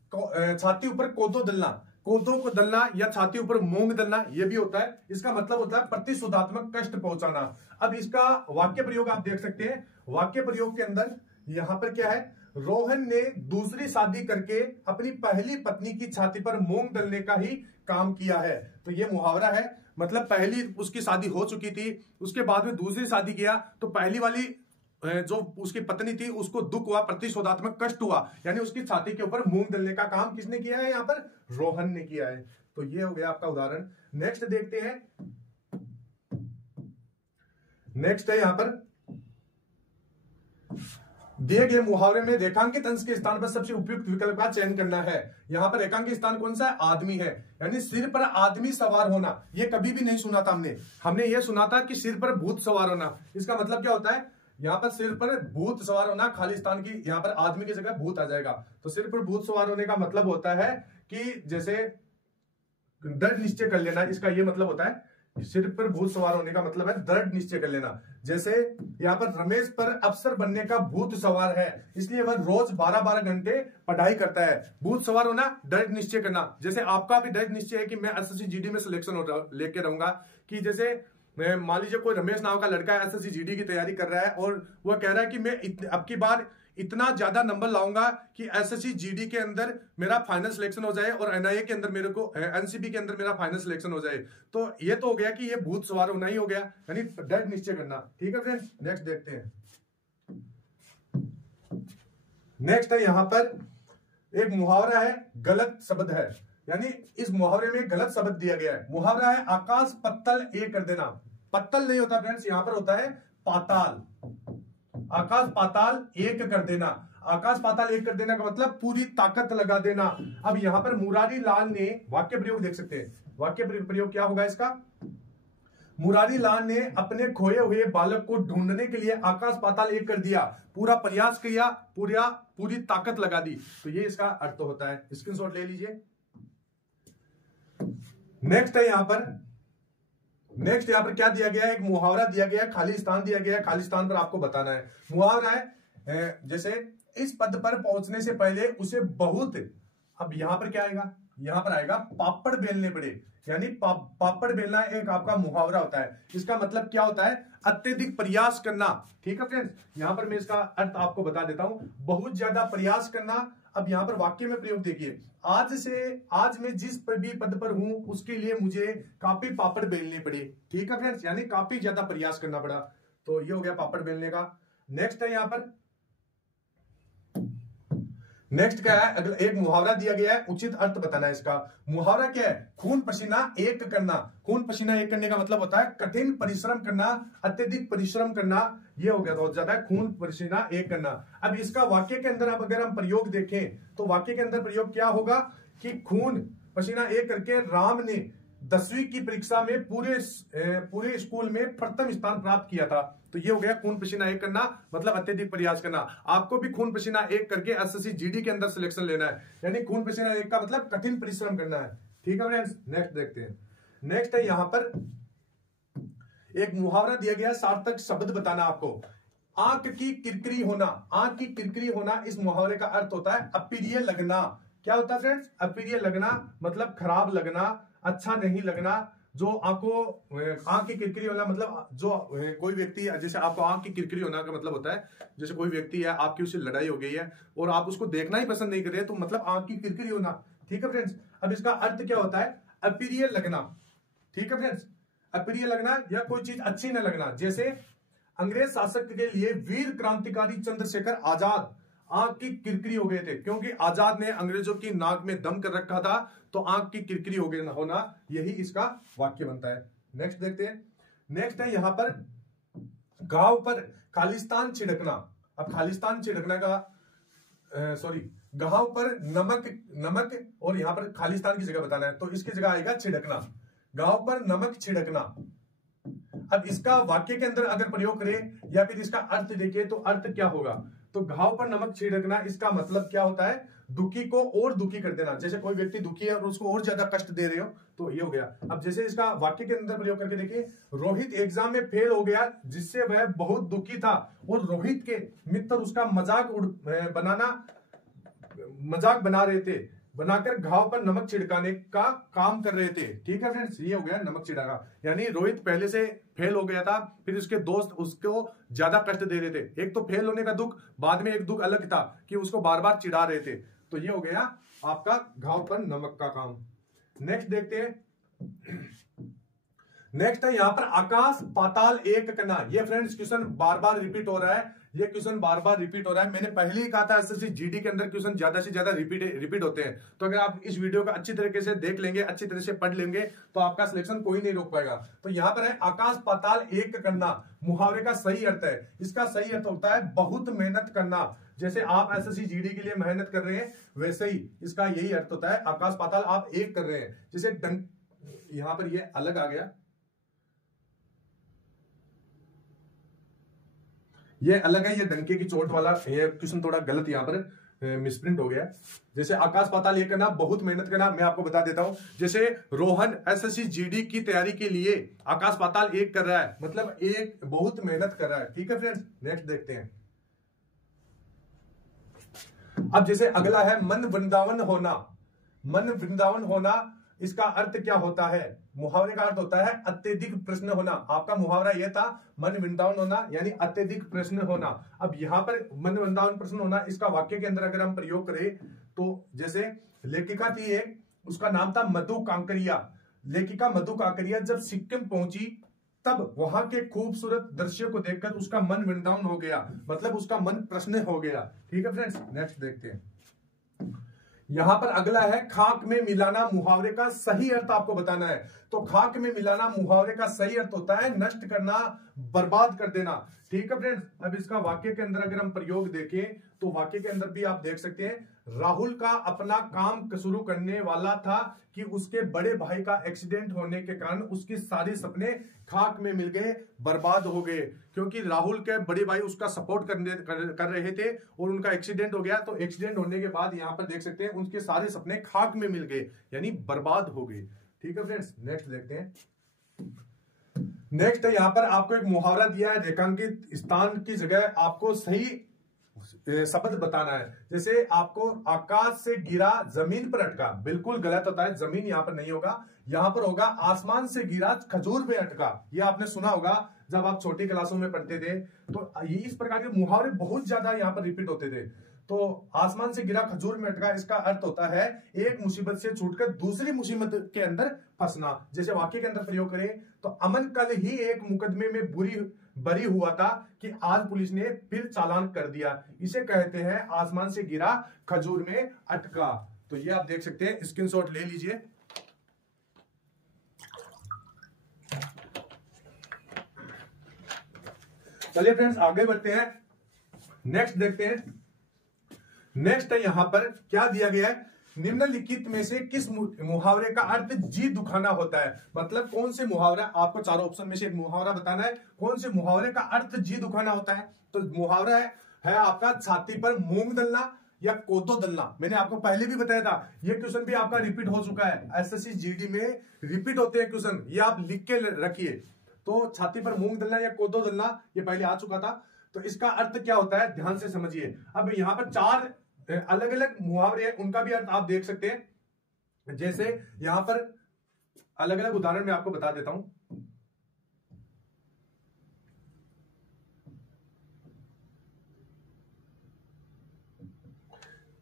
छाती ऊपर कोदो दलना, कोदो को दलना या छाती ऊपर मूंग दलना, यह भी होता है। इसका मतलब होता है प्रतिशोधात्मक कष्ट पहुंचाना। अब इसका वाक्य प्रयोग आप देख सकते हैं। वाक्य प्रयोग के अंदर यहां पर क्या है, रोहन ने दूसरी शादी करके अपनी पहली पत्नी की छाती पर मूंग दलने का ही काम किया है। तो यह मुहावरा है, मतलब पहली उसकी शादी हो चुकी थी, उसके बाद में दूसरी शादी किया, तो पहली वाली जो उसकी पत्नी थी उसको दुख हुआ, प्रतिशोधात्मक कष्ट हुआ, यानी उसकी छाती के ऊपर मूंग दलने का काम किसने किया है? यहाँ पर रोहन ने किया है। तो ये हो गया आपका उदाहरण। नेक्स्ट देखते हैं। नेक्स्ट है यहां पर दिए गए मुहावरे में रेखांकित अंश के स्थान पर सबसे उपयुक्त विकल्प का चयन करना है। यहां पर रेखांकित स्थान कौन सा है? आदमी है, यानी सिर पर आदमी सवार होना। यह कभी भी नहीं सुना था हमने यह सुना था कि सिर पर भूत सवार होना। इसका मतलब क्या होता है? यहां पर सिर पर भूत सवार होना, खाली स्थान की यहां पर आदमी की जगह भूत आ जाएगा। तो सिर पर भूत सवार होने का मतलब होता है कि जैसे दृढ़ निश्चय कर लेना। इसका यह मतलब होता है, सिर पर भूत सवार होने का मतलब है दृढ़ निश्चय कर लेना। जैसे यहाँ पर रमेश पर अफसर बनने का भूत सवार है, इसलिए वह रोज 12-12 घंटे पढ़ाई करता है। भूत सवार होना, दृढ़ निश्चय करना। जैसे आपका भी दृढ़ निश्चय है कि मैं एसएससी जीडी में सिलेक्शन लेके रहूंगा, कि जैसे मान लीजिए कोई रमेश नाम का लड़का है, एसएससी जीडी की तैयारी कर रहा है और वह कह रहा है कि मैं अब की बार इतना ज्यादा नंबर लाऊंगा कि एसएससी जीडी के अंदर मेरा फाइनल सिलेक्शन हो जाए और एनआईए के अंदर मेरे को, एनसीबी के अंदर मेरा फाइनल सिलेक्शन हो जाए। तो ये तो हो गया कि ये भूत सवार होना ही हो गया, यानी दृढ़ निश्चय करना। ठीक है फ्रेंड्स, नेक्स्ट देखते हैं। नेक्स्ट है यहां पर एक मुहावरा है, गलत शब्द है, यानी इस मुहावरे में गलत शब्द दिया गया है। मुहावरा है आकाश पत्तल एक कर देना। पत्तल नहीं होता फ्रेंड्स, यहां पर होता है पाताल। आकाश पाताल एक कर देना। आकाश पाताल एक कर देना का मतलब पूरी ताकत लगा देना। अब यहां पर मुरारी लाल ने, वाक्य प्रयोग देख सकते हैं, वाक्य प्रयोग क्या होगा इसका? मुरारी लाल ने अपने खोए हुए बालक को ढूंढने के लिए आकाश पाताल एक कर दिया, पूरा प्रयास किया, पूरी ताकत लगा दी। तो ये इसका अर्थ होता है। स्क्रीनशॉट ले लीजिए। नेक्स्ट है यहां पर, नेक्स्ट यहां पर क्या दिया गया है? एक मुहावरा दिया गया है, खाली स्थान दिया गया है, खाली स्थान पर आपको बताना है। मुहावरा है जैसे इस पद पर पहुंचने से पहले उसे बहुत, अब यहां पर क्या आएगा? यहां पर आएगा पापड़ बेलने पड़े, यानी पापड़ बेलना एक आपका मुहावरा होता है। इसका मतलब क्या होता है? अत्यधिक प्रयास करना। ठीक है फ्रेंड्स, यहां पर मैं इसका अर्थ आपको बता देता हूं, बहुत ज्यादा प्रयास करना। अब यहां पर वाक्य में प्रयोग देखिए, आज मैं जिस भी पद पर हूं उसके लिए मुझे काफी पापड़ बेलने पड़े। ठीक है फ्रेंड्स, यानी काफी ज्यादा प्रयास करना पड़ा। तो ये हो गया पापड़ बेलने का। नेक्स्ट है यहां पर, नेक्स्ट क्या है? अगला एक मुहावरा दिया गया है, उचित अर्थ बताना है इसका। मुहावरा क्या है? खून पसीना एक करना। खून पसीना एक करने का मतलब होता है कठिन परिश्रम करना, अत्यधिक परिश्रम करना। ये हो गया बहुत ज्यादा, खून पसीना एक करना। अब इसका वाक्य के अंदर अब अगर हम प्रयोग देखें तो वाक्य के अंदर प्रयोग क्या होगा कि खून पसीना एक करके राम ने 10वीं की परीक्षा में पूरे स्कूल में प्रथम स्थान प्राप्त किया था। तो ये हो गया खून पसीना एक करना, मतलब अत्यधिक प्रयास करना। आपको भी खून पसीना एक करके एसएससी जीडी के अंदर सिलेक्शन लेना है, यानी खून पसीना एक का मतलब कठिन परिश्रम करना है। ठीक है फ्रेंड्स, नेक्स्ट देखते हैं। नेक्स्ट है यहां पर एक मुहावरा दिया गया, सार्थक शब्द बताना आपको। आंख की किरकिरी होना, आंख की किरकिरी होना, इस मुहावरे का अर्थ होता है अप्रिय लगना। क्या होता है फ्रेंड्स? अप्रिय लगना मतलब खराब लगना, अच्छा नहीं लगना। जो आपको आंख की किरकिरी होना मतलब जो कोई व्यक्ति, जैसे आपको आंख की किरकिरी होना का मतलब होता है जैसे कोई व्यक्ति है, आपकी उससे लड़ाई हो गई है और आप उसको देखना ही पसंद नहीं कर रहे, तो मतलब आंख की किरकिरी होना। ठीक है फ्रेंड्स, अब इसका अर्थ क्या होता है? अप्रिय लगना। ठीक है फ्रेंड्स, अप्रिय लगना या कोई चीज अच्छी न लगना। जैसे अंग्रेज शासक के लिए वीर क्रांतिकारी चंद्रशेखर आजाद आंख की किरकिरी हो गए थे, क्योंकि आजाद ने अंग्रेजों की नाक में दम कर रखा था, तो आंख की किरकिरी हो गए होना, यही इसका वाक्य बनता है। नेक्स्ट देखते हैं। नेक्स्ट है यहां पर घाव पर खालिस्तान छिड़कना। अब खालिस्तान छिड़कना का सॉरी घाव पर नमक और यहां पर खालिस्तान की जगह बताना है, तो इसकी जगह आएगा छिड़कना। घाव पर नमक छिड़कना। अब इसका वाक्य के अंदर अगर प्रयोग करें या फिर इसका अर्थ देखिए तो अर्थ क्या होगा? तो घाव पर नमक छिड़कना, इसका मतलब क्या होता है? दुखी को और दुखी कर देना। जैसे कोई व्यक्ति दुखी है और उसको और ज्यादा कष्ट दे रहे हो, तो ये हो गया। अब जैसे इसका वाक्य के अंदर प्रयोग करके देखिए, रोहित एग्जाम में फेल हो गया जिससे वह बहुत दुखी था और रोहित के मित्र उसका मजाक बना रहे थे, बनाकर घाव पर नमक छिड़काने का काम कर रहे थे। ठीक है फ्रेंड्स, ये हो गया नमक छिड़का, यानी रोहित पहले से फेल हो गया था, फिर उसके दोस्त उसको ज्यादा कष्ट दे रहे थे। एक तो फेल होने का दुख, बाद में एक दुख अलग था कि उसको बार बार चिढ़ा रहे थे, तो ये हो गया आपका घाव पर नमक का काम। नेक्स्ट देखते हैं। नेक्स्ट है यहां पर आकाश पाताल एक करना। ये फ्रेंड्स क्वेश्चन बार बार रिपीट हो रहा है, ये क्वेश्चन बार बार रिपीट हो रहा है। मैंने पहले ही कहा था एसएससी जीडी के अंदर क्वेश्चन ज्यादा से ज्यादा रिपीट होते हैं, तो अगर आप इस वीडियो को अच्छी तरीके से देख लेंगे, अच्छी तरह से पढ़ लेंगे, तो आपका सिलेक्शन कोई नहीं रोक पाएगा। तो यहां पर है आकाश पाताल एक करना, मुहावरे का सही अर्थ है। इसका सही अर्थ होता है बहुत मेहनत करना। जैसे आप एसएससी जीडी के लिए मेहनत कर रहे हैं, वैसे ही इसका यही अर्थ होता है, आकाश पाताल आप एक कर रहे हैं। जैसे यहां पर ये अलग आ गया, ये अलग है, ये डंके की चोट वाला, ये क्वेश्चन थोड़ा गलत यहां पर मिसप्रिंट हो गया। जैसे आकाश पाताल ये करना, बहुत मेहनत करना, मैं आपको बता देता हूं। जैसे रोहन एसएससी जीडी की तैयारी के लिए आकाश पाताल एक कर रहा है, मतलब एक बहुत मेहनत कर रहा है। ठीक है फ्रेंड्स, नेक्स्ट देखते हैं। अब जैसे अगला है मन वृंदावन होना। मन वृंदावन होना, इसका अर्थ क्या होता है? मुहावरे का अर्थ होता है अत्यधिक प्रश्न होना। आपका मुहावरा यह था मन वृंदावन होना, यानी अत्यधिक प्रश्न होना। अब यहां पर मन वृंदावन प्रश्न होना, इसका वाक्य के अंदर अगर हम प्रयोग करें तो जैसे लेखिका थी एक, उसका नाम था मधु कांकरिया। लेखिका मधु कांकरिया जब सिक्किम पहुंची, तब वहां के खूबसूरत दृश्य को देखकर उसका मन वृंदावन हो गया, मतलब उसका मन प्रश्न हो गया। ठीक है फ्रेंड्स, नेक्स्ट देखते हैं। यहां पर अगला है खाक में मिलाना, मुहावरे का सही अर्थ आपको बताना है। तो खाक में मिलाना मुहावरे का सही अर्थ होता है नष्ट करना, बर्बाद कर देना। ठीक है फ्रेंड्स, अब इसका वाक्य के अंदर अगर हम प्रयोग देखें तो वाक्य के अंदर भी आप देख सकते हैं, राहुल का अपना काम शुरू करने वाला था कि उसके बड़े भाई का एक्सीडेंट होने के कारण उसके सारे सपने खाक में मिल गए, बर्बाद हो गए। क्योंकि राहुल के बड़े भाई उसका सपोर्ट कर रहे थे और उनका एक्सीडेंट हो गया, तो एक्सीडेंट होने के बाद यहां पर देख सकते हैं उनके सारे सपने खाक में मिल गए, यानी बर्बाद हो गए। ठीक है फ्रेंड्स, नेक्स्ट देखते हैं। नेक्स्ट है यहां पर आपको एक मुहावरा दिया है, रेखांकित स्थान की जगह आपको सही शब्द बताना है। जैसे आपको आकाश से गिरा जमीन पर अटका, बिल्कुल गलत होता है, जमीन यहां पर नहीं होगा, यहां पर होगा आसमान से गिरा खजूर पे अटका। ये आपने सुना होगा जब आप छोटी क्लासों में पढ़ते थे, तो ये इस प्रकार के मुहावरे बहुत ज्यादा यहां पर रिपीट होते थे। तो आसमान से गिरा खजूर में अटका, इसका अर्थ होता है एक मुसीबत से छूटकर दूसरी मुसीबत के अंदर फंसना। जैसे वाक्य के अंदर प्रयोग करें तो अमन कल ही एक मुकदमे में बरी हुआ था कि आज पुलिस ने फिर चालान कर दिया, इसे कहते हैं आसमान से गिरा खजूर में अटका। तो ये आप देख सकते हैं, स्क्रीनशॉट ले लीजिए। चलिए फ्रेंड्स आगे बढ़ते हैं, नेक्स्ट देखते हैं। नेक्स्ट है यहां पर क्या दिया गया है, निम्नलिखित में से किस मुहावरे का अर्थ जी दुखाना होता है? मतलब कौन से मुहावरा, आपको चारों ऑप्शन में से एक मुहावरा बताना है, कौन से मुहावरे का अर्थ जी दुखाना होता है। तो मुहावरा है आपका छाती पर मूंग दलना या कोदो दलना। मैंने आपको पहले भी बताया था, ये क्वेश्चन भी आपका रिपीट हो चुका है, एसएससी जीडी में रिपीट होते हैं क्वेश्चन, ये आप लिख के रखिए। तो छाती पर मूंग दलना या कोदो दलना ये पहले आ चुका था। तो इसका अर्थ क्या होता है ध्यान से समझिए। अब यहाँ पर 4 अलग अलग मुहावरे हैं, उनका भी अर्थ आप देख सकते हैं। जैसे यहां पर अलग अलग उदाहरण मैं आपको बता देता हूं।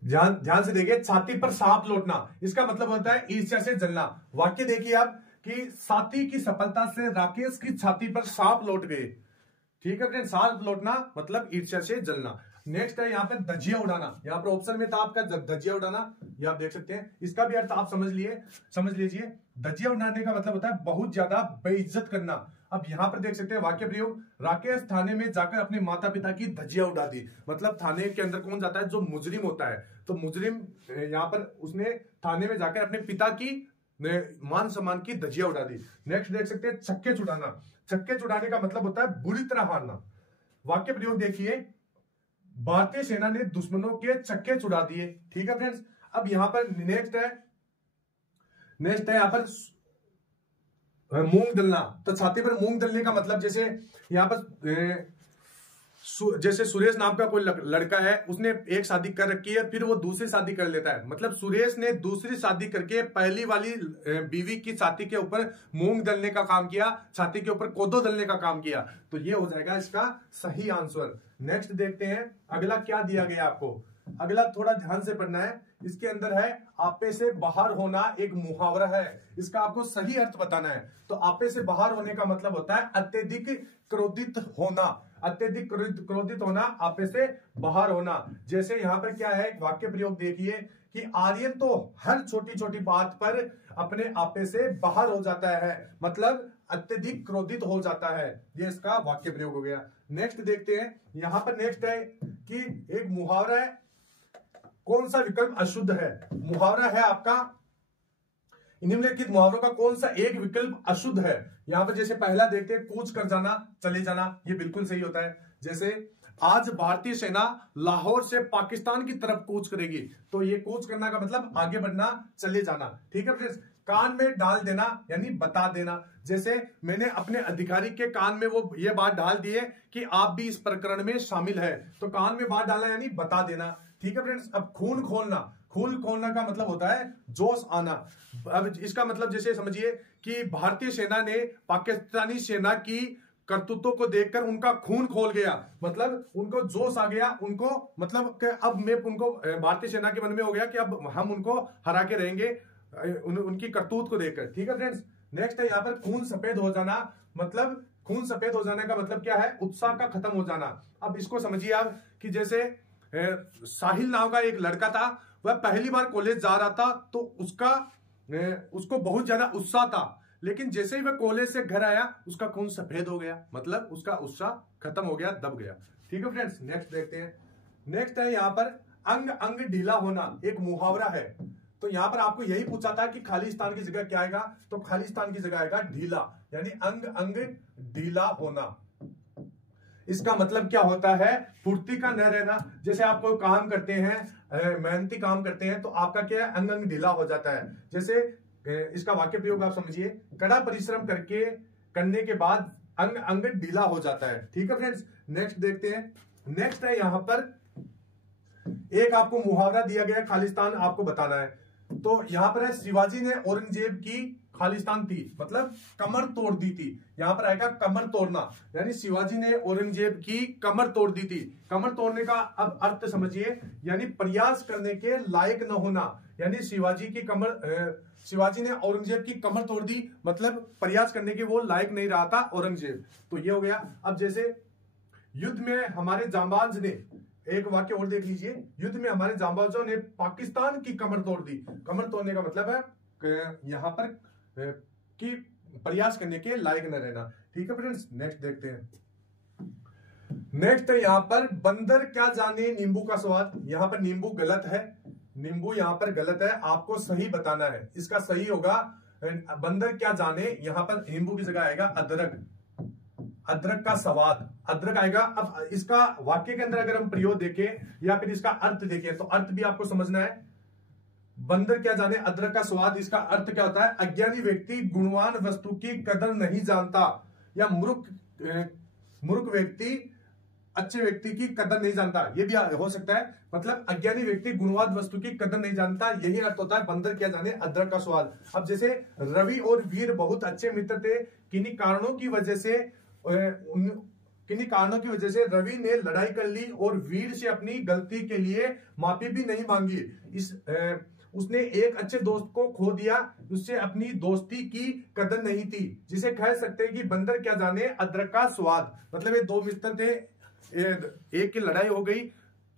ध्यान से देखिए, छाती पर सांप लौटना, इसका मतलब होता है ईर्ष्या से जलना। वाक्य देखिए आप कि साथी की सफलता से राकेश की छाती पर सांप लौट गए। ठीक है फ्रेंड, सांप लौटना मतलब ईर्ष्या से जलना। नेक्स्ट है यहाँ पे धजिया उड़ाना, यहाँ पर ऑप्शन में था आपका धजिया उड़ाना, ये आप देख सकते हैं। इसका भी अर्थ आप समझ लीजिए। धजिया उड़ाने का मतलब होता है बहुत ज्यादा बेइज्जत करना। अब यहाँ पर देख सकते हैं वाक्य प्रयोग, राकेश थाने में जाकर अपने माता पिता की धजिया उड़ा दी। मतलब थाने के अंदर कौन जाता है? जो मुजरिम होता है। तो मुजरिम यहाँ पर उसने थाने में जाकर अपने पिता की मान सम्मान की धजिया उड़ा दी। नेक्स्ट देख सकते हैं छक्के छुड़ाना। छक्के छुड़ाने का मतलब होता है बुरी तरह हारना। वाक्य प्रयोग देखिए, भारतीय सेना ने दुश्मनों के छक्के छुड़ा दिए। ठीक है फ्रेंड्स। अब यहां पर नेक्स्ट है यहां पर मूंग दलना। तो छाती पर मूंग दलने का मतलब जैसे यहां पर जैसे सुरेश नाम का कोई लड़का है, उसने एक शादी कर रखी है, फिर वो दूसरी शादी कर लेता है। मतलब सुरेश ने दूसरी शादी करके पहली वाली बीवी की छाती के ऊपर मूंग दलने का काम किया, छाती के ऊपर कोदो दलने का काम किया। तो ये हो जाएगा इसका सही आंसर। नेक्स्ट देखते हैं अगला क्या दिया गया आपको। अगला थोड़ा ध्यान से पढ़ना है। इसके अंदर है आपे से बाहर होना, एक मुहावरा है, इसका आपको सही अर्थ बताना है। तो आपे से बाहर होने का मतलब होता है अत्यधिक क्रोधित होना। अत्यधिक क्रोधित होना, आपे से बाहर होना। जैसे यहां पर क्या है, वाक्य प्रयोग देखिए कि आर्यन तो हर छोटी छोटी बात पर अपने आपे से बाहर हो जाता है, मतलब अत्यधिक क्रोधित हो जाता है। ये इसका वाक्य प्रयोग हो गया। नेक्स्ट देखते हैं, यहां पर नेक्स्ट है कि एक मुहावरा है, कौन सा विकल्प अशुद्ध है? मुहावरा है आपका, निम्नलिखित मुहावरों का कौन सा एक विकल्प अशुद्ध है? यहां पर जैसे पहला देखते हैं, कूच कर जाना, चले जाना, ये बिल्कुल सही होता है। जैसे आज भारतीय सेना लाहौर से पाकिस्तान की तरफ कूच करेगी, तो ये कूच करना का मतलब आगे बढ़ना, चले जाना। ठीक है फ्रेंड्स। कान में डाल देना यानी बता देना। जैसे मैंने अपने अधिकारी के कान में वो ये बात डाल दी है कि आप भी इस प्रकरण में शामिल है, तो कान में बात डालना यानी बता देना। ठीक है फ्रेंड्स। अब खून खोलना का मतलब होता है जोश आना। अब इसका मतलब जैसे समझिए कि भारतीय सेना ने पाकिस्तानी सेना की करतूतों को देखकर उनका खून खोल गया, मतलब उनको जोश आ गया, उनको मतलब अब मैं उनको भारतीय सेना के मन में हो गया कि अब हम उनको हरा के रहेंगे उनकी करतूत को देखकर। ठीक है फ्रेंड्स। नेक्स्ट है यहाँ पर खून सफेद हो जाना। मतलब खून सफेद हो जाने का मतलब क्या है? उत्साह का खत्म हो जाना। अब इसको समझिए आप कि जैसे साहिल नाम का एक लड़का था, वह पहली बार कॉलेज जा रहा था, तो उसको बहुत ज्यादा उत्साह था, लेकिन जैसे ही वह कॉलेज से घर आया उसका खून सफेद हो गया, मतलब उसका उत्साह खत्म हो गया, दब गया। ठीक है फ्रेंड्स। नेक्स्ट देखते हैं। नेक्स्ट है यहाँ पर अंग अंग ढीला होना, एक मुहावरा है। तो यहां पर आपको यही पूछा था कि खालिस्तान की जगह क्या आएगा, तो खालिस्तान की जगह आएगा ढीला, यानी अंग अंग ढीला होना। इसका मतलब क्या होता है? फुर्ती का न रहना। जैसे आप कोई काम करते हैं, मेहनती काम करते हैं, तो आपका क्या है? अंग अंग ढीला हो जाता है। जैसे इसका वाक्य प्रयोग आप समझिए, कड़ा परिश्रम करने के बाद अंग अंग ढीला हो जाता है। ठीक है फ्रेंड्स। नेक्स्ट देखते हैं। नेक्स्ट है यहां पर एक आपको मुहावरा दिया गया, खालिस्तान आपको बताना है। तो यहां पर है शिवाजी ने औरंगजेब की खालिस्तान थी, मतलब कमर तोड़ दी थी। यहां पर आएगा कमर तोड़ना, यानी शिवाजी ने औरंगजेब की कमर तोड़ दी थी। कमर तोड़ने का अब अर्थ समझिए, यानी प्रयास करने के लायक न होना। यानी शिवाजी ने औरंगजेब की कमर तोड़ दी, मतलब प्रयास करने के वो लायक नहीं रहा था औरंगजेब। तो ये हो गया। अब जैसे युद्ध में हमारे जांबाज ने, एक वाक्य और देख लीजिए, युद्ध में हमारे जांबाजों ने पाकिस्तान की कमर तोड़ दी। कमर तोड़ने का मतलब है यहां पर कि प्रयास करने के लायक न रहना। ठीक है फ्रेंड्स। नेक्स्ट देखते हैं। नेक्स्ट है यहां पर बंदर क्या जाने नींबू का स्वाद। यहां पर नींबू गलत है, नींबू यहाँ पर गलत है, आपको सही बताना है। इसका सही होगा बंदर क्या जाने, यहाँ पर नींबू की जगह आएगा अदरक। अदरक का स्वाद, अदरक आएगा। अब इसका वाक्य के अंदर अगर हम प्रयोग देखें या फिर इसका अर्थ देखें तो अर्थ भी आपको समझना है। बंदर क्या जाने अदरक का स्वाद, इसका अर्थ क्या होता है? अज्ञानी व्यक्ति गुणवान वस्तु की कदर नहीं जानता, या मूर्ख व्यक्ति अच्छे व्यक्ति की कदर नहीं जानता, ये भी हो सकता है। मतलब अज्ञानी व्यक्ति गुणवान वस्तु की कदर नहीं जानता, यही अर्थ होता है बंदर क्या जाने अदरक का स्वाद। अब जैसे रवि और वीर बहुत अच्छे मित्र थे, किन्हीं कारणों की वजह से रवि ने लड़ाई कर ली और वीर से अपनी गलती के लिए माफी भी नहीं मांगी। उसने एक अच्छे दोस्त को खो दिया, उससे अपनी दोस्ती की कदर नहीं थी, जिसे कह सकते हैं कि बंदर क्या जाने अदरक का स्वाद। मतलब ये दो मित्र थे, एक की लड़ाई हो गई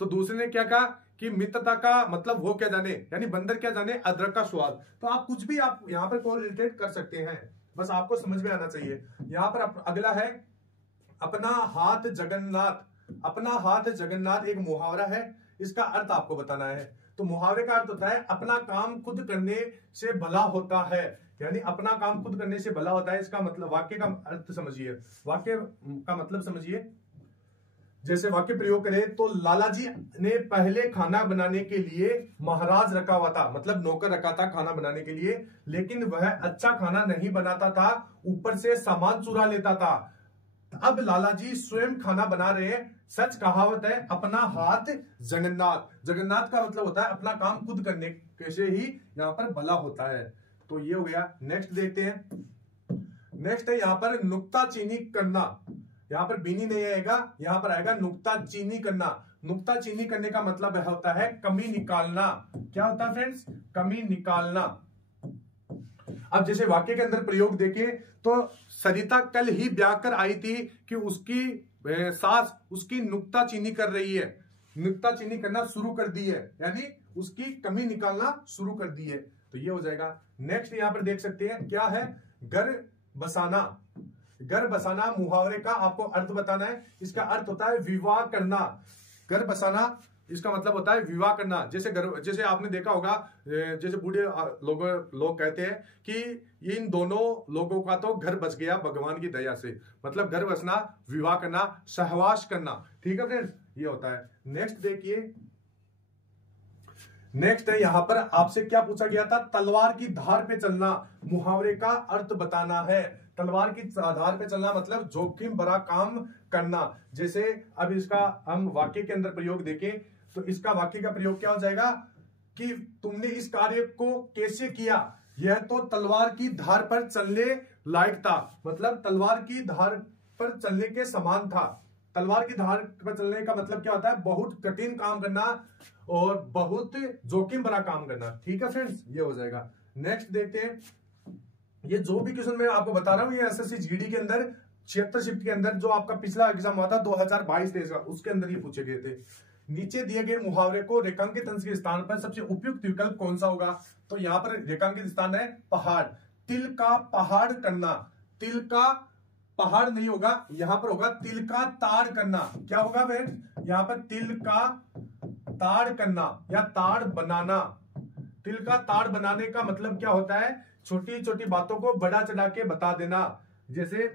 तो दूसरे ने क्या कहा कि मित्रता का मतलब वो क्या जाने, यानी बंदर क्या जाने अदरक का स्वाद। तो आप कुछ भी आप यहाँ पर कोरिलेट कर सकते हैं, बस आपको समझ में आना चाहिए। यहाँ पर अगला है अपना हाथ जगन्नाथ। अपना हाथ जगन्नाथ एक मुहावरा है, इसका अर्थ आपको बताना है। तो मुहावरे का अर्थ होता है अपना काम खुद करने से भला होता है, यानी अपना काम खुद करने से भला होता है। इसका मतलब वाक्य का अर्थ समझिए, वाक्य का मतलब समझिए। जैसे वाक्य प्रयोग करें तो लालाजी ने पहले खाना बनाने के लिए महाराज रखा हुआ था, मतलब नौकर रखा था खाना बनाने के लिए, लेकिन वह अच्छा खाना नहीं बनाता था, ऊपर से सामान चुरा लेता था। अब लालाजी स्वयं खाना बना रहे हैं। सच कहावत है अपना हाथ जगन्नाथ। जगन्नाथ का मतलब होता है अपना काम खुद करने से ही यहाँ पर भला होता है। तो ये हो गया। नेक्स्ट देखते हैं। नेक्स्ट है यहाँ पर नुक्ताचीनी करना। यहाँ पर बीनी नहीं आएगा, यहाँ पर आएगा नुक्ताचीनी करना। नुक्ताचीनी करने का मतलब होता है कमी निकालना। क्या होता है फ्रेंड्स? कमी निकालना। अब जैसे वाक्य के अंदर प्रयोग देखें तो सरिता कल ही ब्याह कर आई थी कि उसकी सास उसकी नुक्ताचीनी कर रही है। नुक्ताचीनी करना शुरू कर दी है, यानी उसकी कमी निकालना शुरू कर दी है। तो ये हो जाएगा। नेक्स्ट यहाँ पर देख सकते हैं क्या है, घर बसाना। घर बसाना मुहावरे का आपको अर्थ बताना है। इसका अर्थ होता है विवाह करना। घर बसाना इसका मतलब होता है विवाह करना। जैसे आपने देखा होगा, जैसे बूढ़े लोग कहते हैं कि इन दोनों लोगों का तो घर बस गया भगवान की दया से। मतलब घर बसना, विवाह करना, सहवास करना। ठीक है फ्रेंड्स, ये होता है। नेक्स्ट देखिए। नेक्स्ट है यहाँ पर आपसे क्या पूछा गया था, तलवार की धार पे चलना। मुहावरे का अर्थ बताना है। तलवार की धार पे चलना मतलब जोखिम भरा काम करना। जैसे अब इसका हम वाक्य के अंदर प्रयोग देखें तो इसका वाक्य का प्रयोग क्या हो जाएगा कि तुमने इस कार्य को कैसे किया, यह तो तलवार की धार पर चलने लायक था। मतलब तलवार की धार पर चलने के समान था। तलवार की धार पर चलने का मतलब क्या होता है, बहुत कठिन काम करना और बहुत जोखिम भरा काम करना। ठीक है फ्रेंड्स, ये हो जाएगा। नेक्स्ट देखते हैं। ये जो भी क्वेश्चन मैं आपको बता रहा हूं ये एसएससी जीडी के अंदर 76 शिफ्ट के अंदर जो आपका पिछला एग्जाम हुआ था 2022-23 का, उसके अंदर ये पूछे गए थे। नीचे दिए गए मुहावरे को रेखांकित अंश के स्थान पर सबसे उपयुक्त विकल्प कौन सा होगा? तो यहाँ पर रेखांकित स्थान है पहाड़। तिल का पहाड़ करना। तिल का पहाड़ नहीं होगा, यहां पर होगा तिल का ताड़ करना। क्या होगा फ्रेंड्स? यहाँ पर तिल का ताड़ करना या ताड़ बनाना। तिल का ताड़ बनाने का मतलब क्या होता है, छोटी छोटी बातों को बड़ा चढ़ा के बता देना। जैसे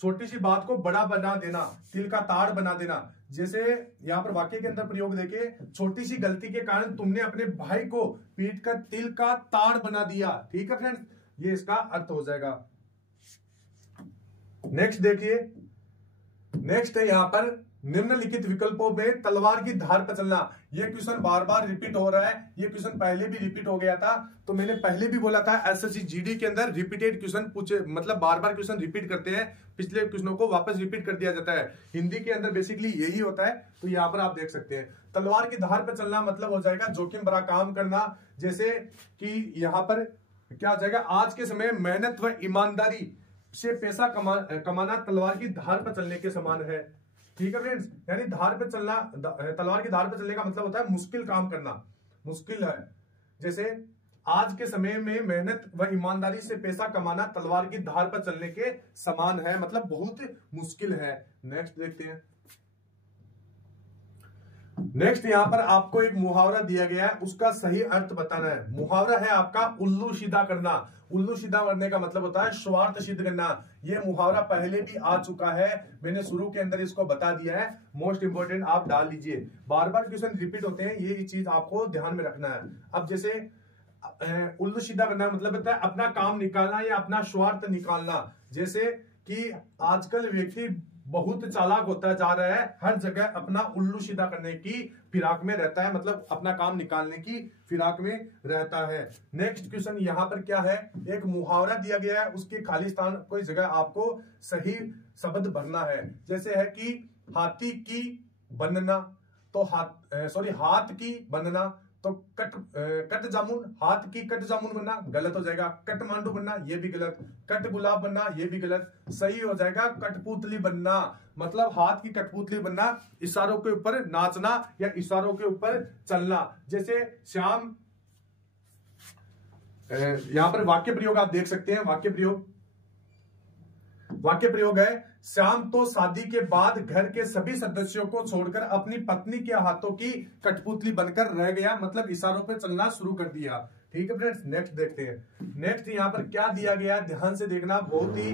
छोटी सी बात को बड़ा बना देना, तिल का ताड़ बना देना। जैसे यहाँ पर वाक्य के अंदर प्रयोग देखे, छोटी सी गलती के कारण तुमने अपने भाई को पीट कर तिल का ताड़ बना दिया। ठीक है फ्रेंड्स, ये इसका अर्थ हो जाएगा। नेक्स्ट देखिए। नेक्स्ट है यहाँ पर निम्नलिखित विकल्पों में तलवार की धार पर चलना। ये क्वेश्चन बार बार रिपीट हो रहा है। ये क्वेश्चन पहले भी रिपीट हो गया था, तो मैंने पहले भी बोला था एसएससी जीडी के अंदर रिपीटेड क्वेश्चन पूछे, मतलब बार बार क्वेश्चन रिपीट करते हैं, पिछले क्वेश्चनों को वापस रिपीट कर दिया जाता है। हिंदी के अंदर बेसिकली यही होता है। तो यहाँ पर आप देख सकते हैं तलवार की धार पर चलना मतलब हो जाएगा जोखिम भरा काम करना। जैसे कि यहाँ पर क्या हो जाएगा, आज के समय मेहनत व ईमानदारी से पैसा कमाना तलवार की धार पर चलने के समान है। ठीक है फ्रेंड्स, यानी धार पे चलना, तलवार की धार पे चलने का मतलब होता है मुश्किल काम करना, मुश्किल है। जैसे आज के समय में मेहनत व ईमानदारी से पैसा कमाना तलवार की धार पर चलने के समान है, मतलब बहुत मुश्किल है। नेक्स्ट देखते हैं। नेक्स्ट यहाँ पर आपको एक मुहावरा दिया गया है, उसका सही अर्थ बताना है। मुहावरा है आपका उल्लू सीधा करना। उल्लू सीधा करने का मतलब होता है स्वार्थ सिद्ध करना। ये मुहावरा पहले भी आ चुका है, मैंने शुरू के अंदर इसको बता दिया है। मोस्ट इंपोर्टेंट आप डाल लीजिए, बार बार क्वेश्चन रिपीट होते हैं, ये चीज आपको ध्यान में रखना है। अब जैसे उल्लू सीधा करना मतलब होता है अपना काम निकालना या अपना स्वार्थ निकालना। जैसे कि आजकल व्यक्ति बहुत चालाक होता जा रहा है, हर जगह अपना उल्लू सीधा करने की फिराक में रहता है, मतलब अपना काम निकालने की फिराक में रहता है। नेक्स्ट क्वेश्चन यहाँ पर क्या है, एक मुहावरा दिया गया है, उसके खाली स्थान कोई जगह आपको सही शब्द भरना है। जैसे है कि हाथी की बनना, तो हाथ की बनना, तो कट जामुन, हाथ की कट जामुन बनना गलत हो जाएगा। कट मांडू बनना ये भी गलत। कट गुलाब बनना ये भी गलत। सही हो जाएगा कठपुतली बनना, मतलब हाथ की कठपुतली बनना, इशारों के ऊपर नाचना या इशारों के ऊपर चलना। जैसे श्याम, यहां पर वाक्य प्रयोग आप देख सकते हैं। वाक्य प्रयोग है, श्याम तो शादी के बाद घर के सभी सदस्यों को छोड़कर अपनी पत्नी के हाथों की कठपुतली बनकर रह गया, मतलब इशारों पे चलना शुरू कर दिया। ठीक है फ्रेंड्स, नेक्स्ट देखते हैं। नेक्स्ट यहाँ पर क्या दिया गया है, ध्यान से देखना। बहुत ही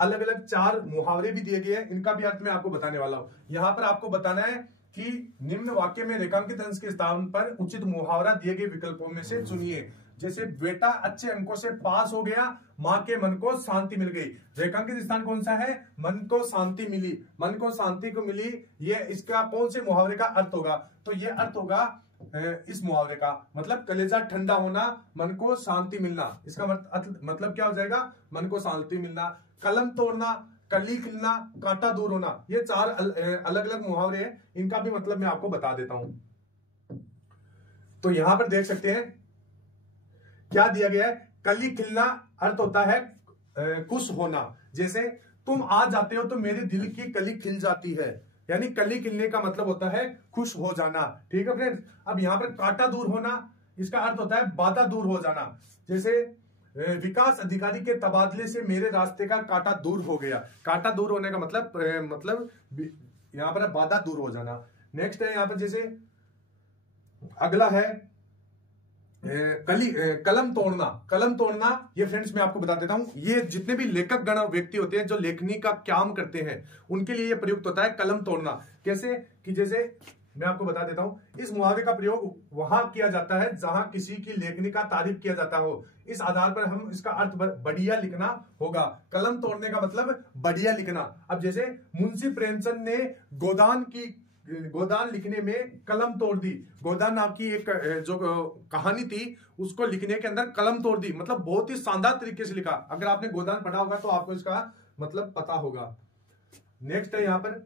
अलग अलग 4 मुहावरे भी दिए गए हैं, इनका भी अर्थ मैं आपको बताने वाला हूं। यहाँ पर आपको बताना है कि निम्न वाक्य में रेखांकित अंश के स्थान पर उचित मुहावरा दिए गए विकल्पों में से चुनिए। जैसे बेटा अच्छे अंकों से पास हो गया, माँ के मन को शांति मिल गई। रेखांकित स्थान कौन सा है, मन को शांति मिली, मन को शांति को मिली। ये इसका कौन से मुहावरे का अर्थ होगा, तो ये अर्थ होगा इस मुहावरे का, मतलब कलेजा ठंडा होना, मन को शांति मिलना। इसका मतलब क्या हो जाएगा, मन को शांति मिलना। कलम तोड़ना, कली खिलना, कांटा दूर होना, ये 4 अलग अलग मुहावरे हैं, इनका भी मतलब मैं आपको बता देता हूं। तो यहां पर देख सकते हैं क्या दिया गया है। कली खिलना अर्थ होता है खुश होना। जैसे तुम आ जाते हो तो मेरे दिल की कली खिल जाती है, यानी कली खिलने का मतलब होता है खुश हो जाना। ठीक है फ्रेंड्स, अब यहां पर कांटा दूर होना, इसका अर्थ होता है बाधा दूर हो जाना। जैसे विकास अधिकारी के तबादले से मेरे रास्ते का कांटा दूर हो गया। कांटा दूर होने का मतलब यहां पर बाधा दूर हो जाना। नेक्स्ट है यहां पर, जैसे अगला है कलम तोड़ना। कलम तोड़ना ये फ्रेंड्स मैं आपको बता देता हूं, ये जितने भी लेखक गण व्यक्ति होते हैं जो लेखनी का काम करते हैं, उनके लिए ये प्रयुक्त होता है कलम तोड़ना। कैसे कि जैसे मैं आपको बता देता हूं, इस मुहावरे का प्रयोग वहां किया जाता है जहां किसी की लेखनी का तारीफ किया जाता हो। इस आधार पर हम इसका अर्थ बढ़िया लिखना होगा। कलम तोड़ने का मतलब बढ़िया लिखना। अब जैसे मुंशी प्रेमचंद ने गोदान लिखने में कलम तोड़ दी। गोदान नाम की एक जो कहानी थी उसको लिखने के अंदर कलम तोड़ दी, मतलब बहुत ही शानदार तरीके से लिखा। अगर आपने गोदान पढ़ा होगा तो आपको इसका मतलब पता होगा। नेक्स्ट है यहां पर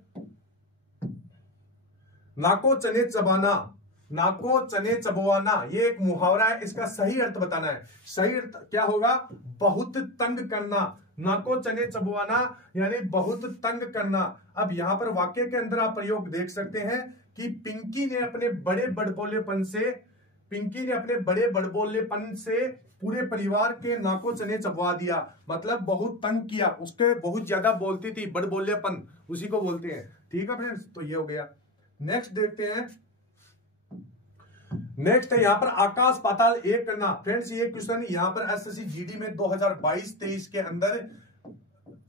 नाको चने चबाना, नाको चने चबवाना, ये एक मुहावरा है, इसका सही अर्थ बताना है। सही अर्थ क्या होगा, बहुत तंग करना। नाको चने चबवाना यानी बहुत तंग करना। अब यहां पर वाक्य के अंदर आप प्रयोग देख सकते हैं कि पिंकी ने अपने बड़े बड़बोलेपन से पूरे परिवार के नाको चने चबवा दिया, मतलब बहुत तंग किया, उसके बहुत ज्यादा बोलती थी, बड़बोलेपन उसी को बोलते हैं। ठीक है फ्रेंड्स, तो ये हो गया। नेक्स्ट देखते हैं। नेक्स्ट है यहां पर आकाश पाताल एक करना। फ्रेंड्स ये क्वेश्चन यहां पर एसएससी जीडी में 2022-23 के अंदर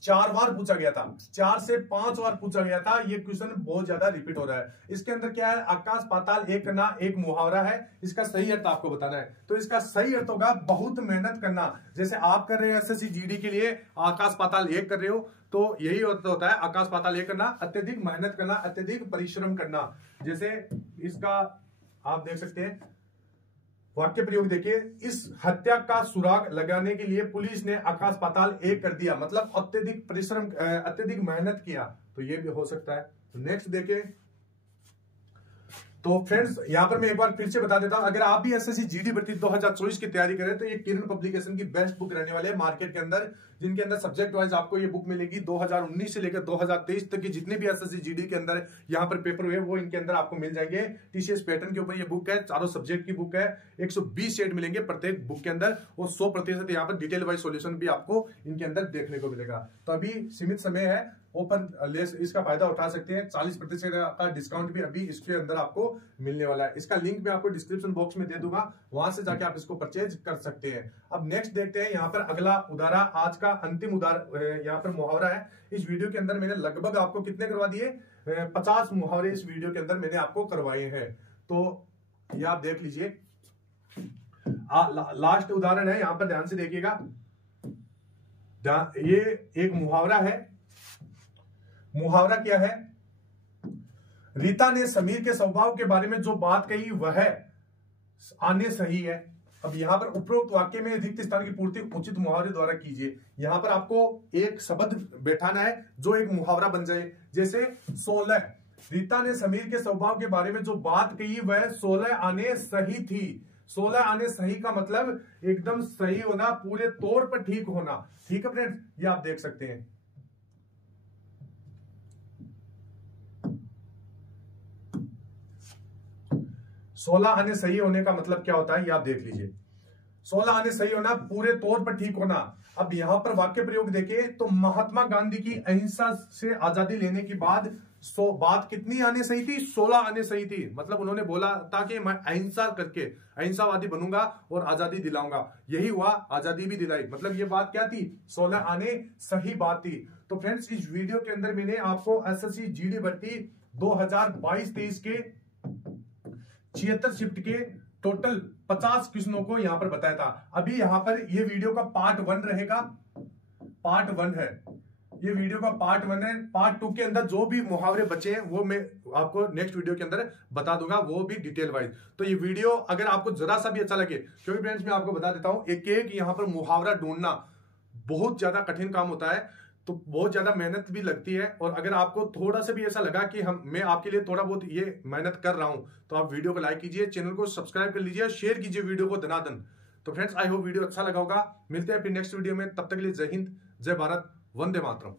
4 बार पूछा गया था, 4 से 5 बार पूछा गया था। ये क्वेश्चन बहुत ज्यादा रिपीट हो रहा है। इसके अंदर क्या है, आकाश पाताल एक करना एक मुहावरा है, इसका सही अर्थ आपको बताना है। तो इसका सही अर्थ होगा बहुत मेहनत करना। जैसे आप कर रहे हैं एसएससी जीडी के लिए आकाश पाताल एक कर रहे हो, तो यही होता है आकाश पाताल एक करना, अत्यधिक मेहनत करना, अत्यधिक परिश्रम करना। जैसे इसका आप देख सकते हैं वाक्य प्रयोग देखिए, इस हत्या का सुराग लगाने के लिए पुलिस ने आकाश पाताल एक कर दिया, मतलब अत्यधिक परिश्रम, अत्यधिक मेहनत किया। तो ये भी हो सकता है। तो नेक्स्ट देखिए, तो फ्रेंड्स यहां पर मैं एक बार फिर से बता देता हूं, अगर आप भी एसएससी जीडी भर्ती 2024 की तैयारी करें तो ये किरण पब्लिकेशन की बेस्ट बुक रहने वाले है मार्केट के अंदर, जिनके अंदर सब्जेक्ट वाइज आपको ये बुक मिलेगी। 2019 से लेकर 2023 तक की जितने भी एसएससी जीडी के अंदर यहाँ पर पेपर हुए वो इनके अंदर आपको मिल जाएंगे। टीसीएस पैटर्न के ऊपर ये बुक है, चारों सब्जेक्ट की बुक है, 120 सेट मिलेंगे प्रत्येक बुक के अंदर, और 100% यहाँ पर डिटेल वाइज सोल्यूशन भी आपको इनके अंदर देखने को मिलेगा। तो अभी सीमित समय है, ओपन लेस इसका फायदा उठा सकते हैं। 40% का डिस्काउंट भी अभी इसके अंदर आपको मिलने वाला है। इसका लिंक मैं आपको डिस्क्रिप्शन बॉक्स में दे दूंगा, वहां से जाके आप इसको परचेज कर सकते हैं। अब नेक्स्ट देखते हैं, यहाँ पर अगला उदाहरण, आज का अंतिम उदाहरण यहाँ पर मुहावरा है। इस वीडियो के अंदर मैंने लगभग आपको कितने करवा दिए, 50 मुहावरे इस वीडियो के अंदर मैंने आपको करवाए हैं। तो ये आप देख लीजिए। लास्ट उदाहरण है, यहां पर ध्यान से देखिएगा। ये एक मुहावरा है। मुहावरा क्या है? रीता ने समीर के स्वभाव के बारे में जो बात कही वह आने सही है। अब यहां पर उपरोक्त वाक्य में रिक्त स्थान की पूर्ति उचित मुहावरे द्वारा कीजिए। यहां पर आपको एक शब्द बैठाना है जो एक मुहावरा बन जाए। जैसे 16, रीता ने समीर के स्वभाव के बारे में जो बात कही वह 16 आने सही थी। 16 आने सही का मतलब एकदम सही होना, पूरे तौर पर ठीक होना। ठीक है फ्रेंड्स, ये आप देख सकते हैं। सोलह आने सही होने का मतलब क्या होता है, ये आप देख लीजिए। 16 आने सही होना, पूरे तौर पर ठीक होना। अब यहां पर वाक्य प्रयोग देखें तो महात्मा गांधी की अहिंसा से आजादी लेने के बाद बात कितनी आने सही थी? 16 आने सही थी। मतलब उन्होंने बोला था कि मैं अहिंसा करके अहिंसावादी बनूंगा और आजादी दिलाऊंगा। यही हुआ, आजादी भी दिलाई। मतलब ये बात क्या थी? 16 आने सही बात थी। तो फ्रेंड्स, इस वीडियो के अंदर मैंने आपको एसएससी जीडी भर्ती 2022-23 के 76 शिफ्ट के टोटल 50 क्वेश्चनों को यहां पर बताया था। अभी यहां पर ये वीडियो का पार्ट 1 रहेगा, पार्ट 1 है ये वीडियो का पार्ट 1 है। पार्ट 2 के अंदर जो भी मुहावरे बचे हैं वो मैं आपको नेक्स्ट वीडियो के अंदर बता दूंगा, वो भी डिटेल वाइज। तो ये वीडियो अगर आपको जरा सा भी अच्छा लगे, क्योंकि फ्रेंड्स मैं आपको बता देता हूं, एक एक यहां पर मुहावरा ढूंढना बहुत ज्यादा कठिन काम होता है, तो बहुत ज्यादा मेहनत भी लगती है। और अगर आपको थोड़ा सा भी ऐसा लगा कि मैं आपके लिए थोड़ा बहुत ये मेहनत कर रहा हूं, तो आप वीडियो को लाइक कीजिए, चैनल को सब्सक्राइब कर लीजिए, शेयर कीजिए वीडियो को धनाधन। तो फ्रेंड्स, आई होप वीडियो अच्छा लगा होगा। मिलते हैं फिर नेक्स्ट वीडियो में, तब तक के लिए जय हिंद, जय भारत, वंदे मातरम।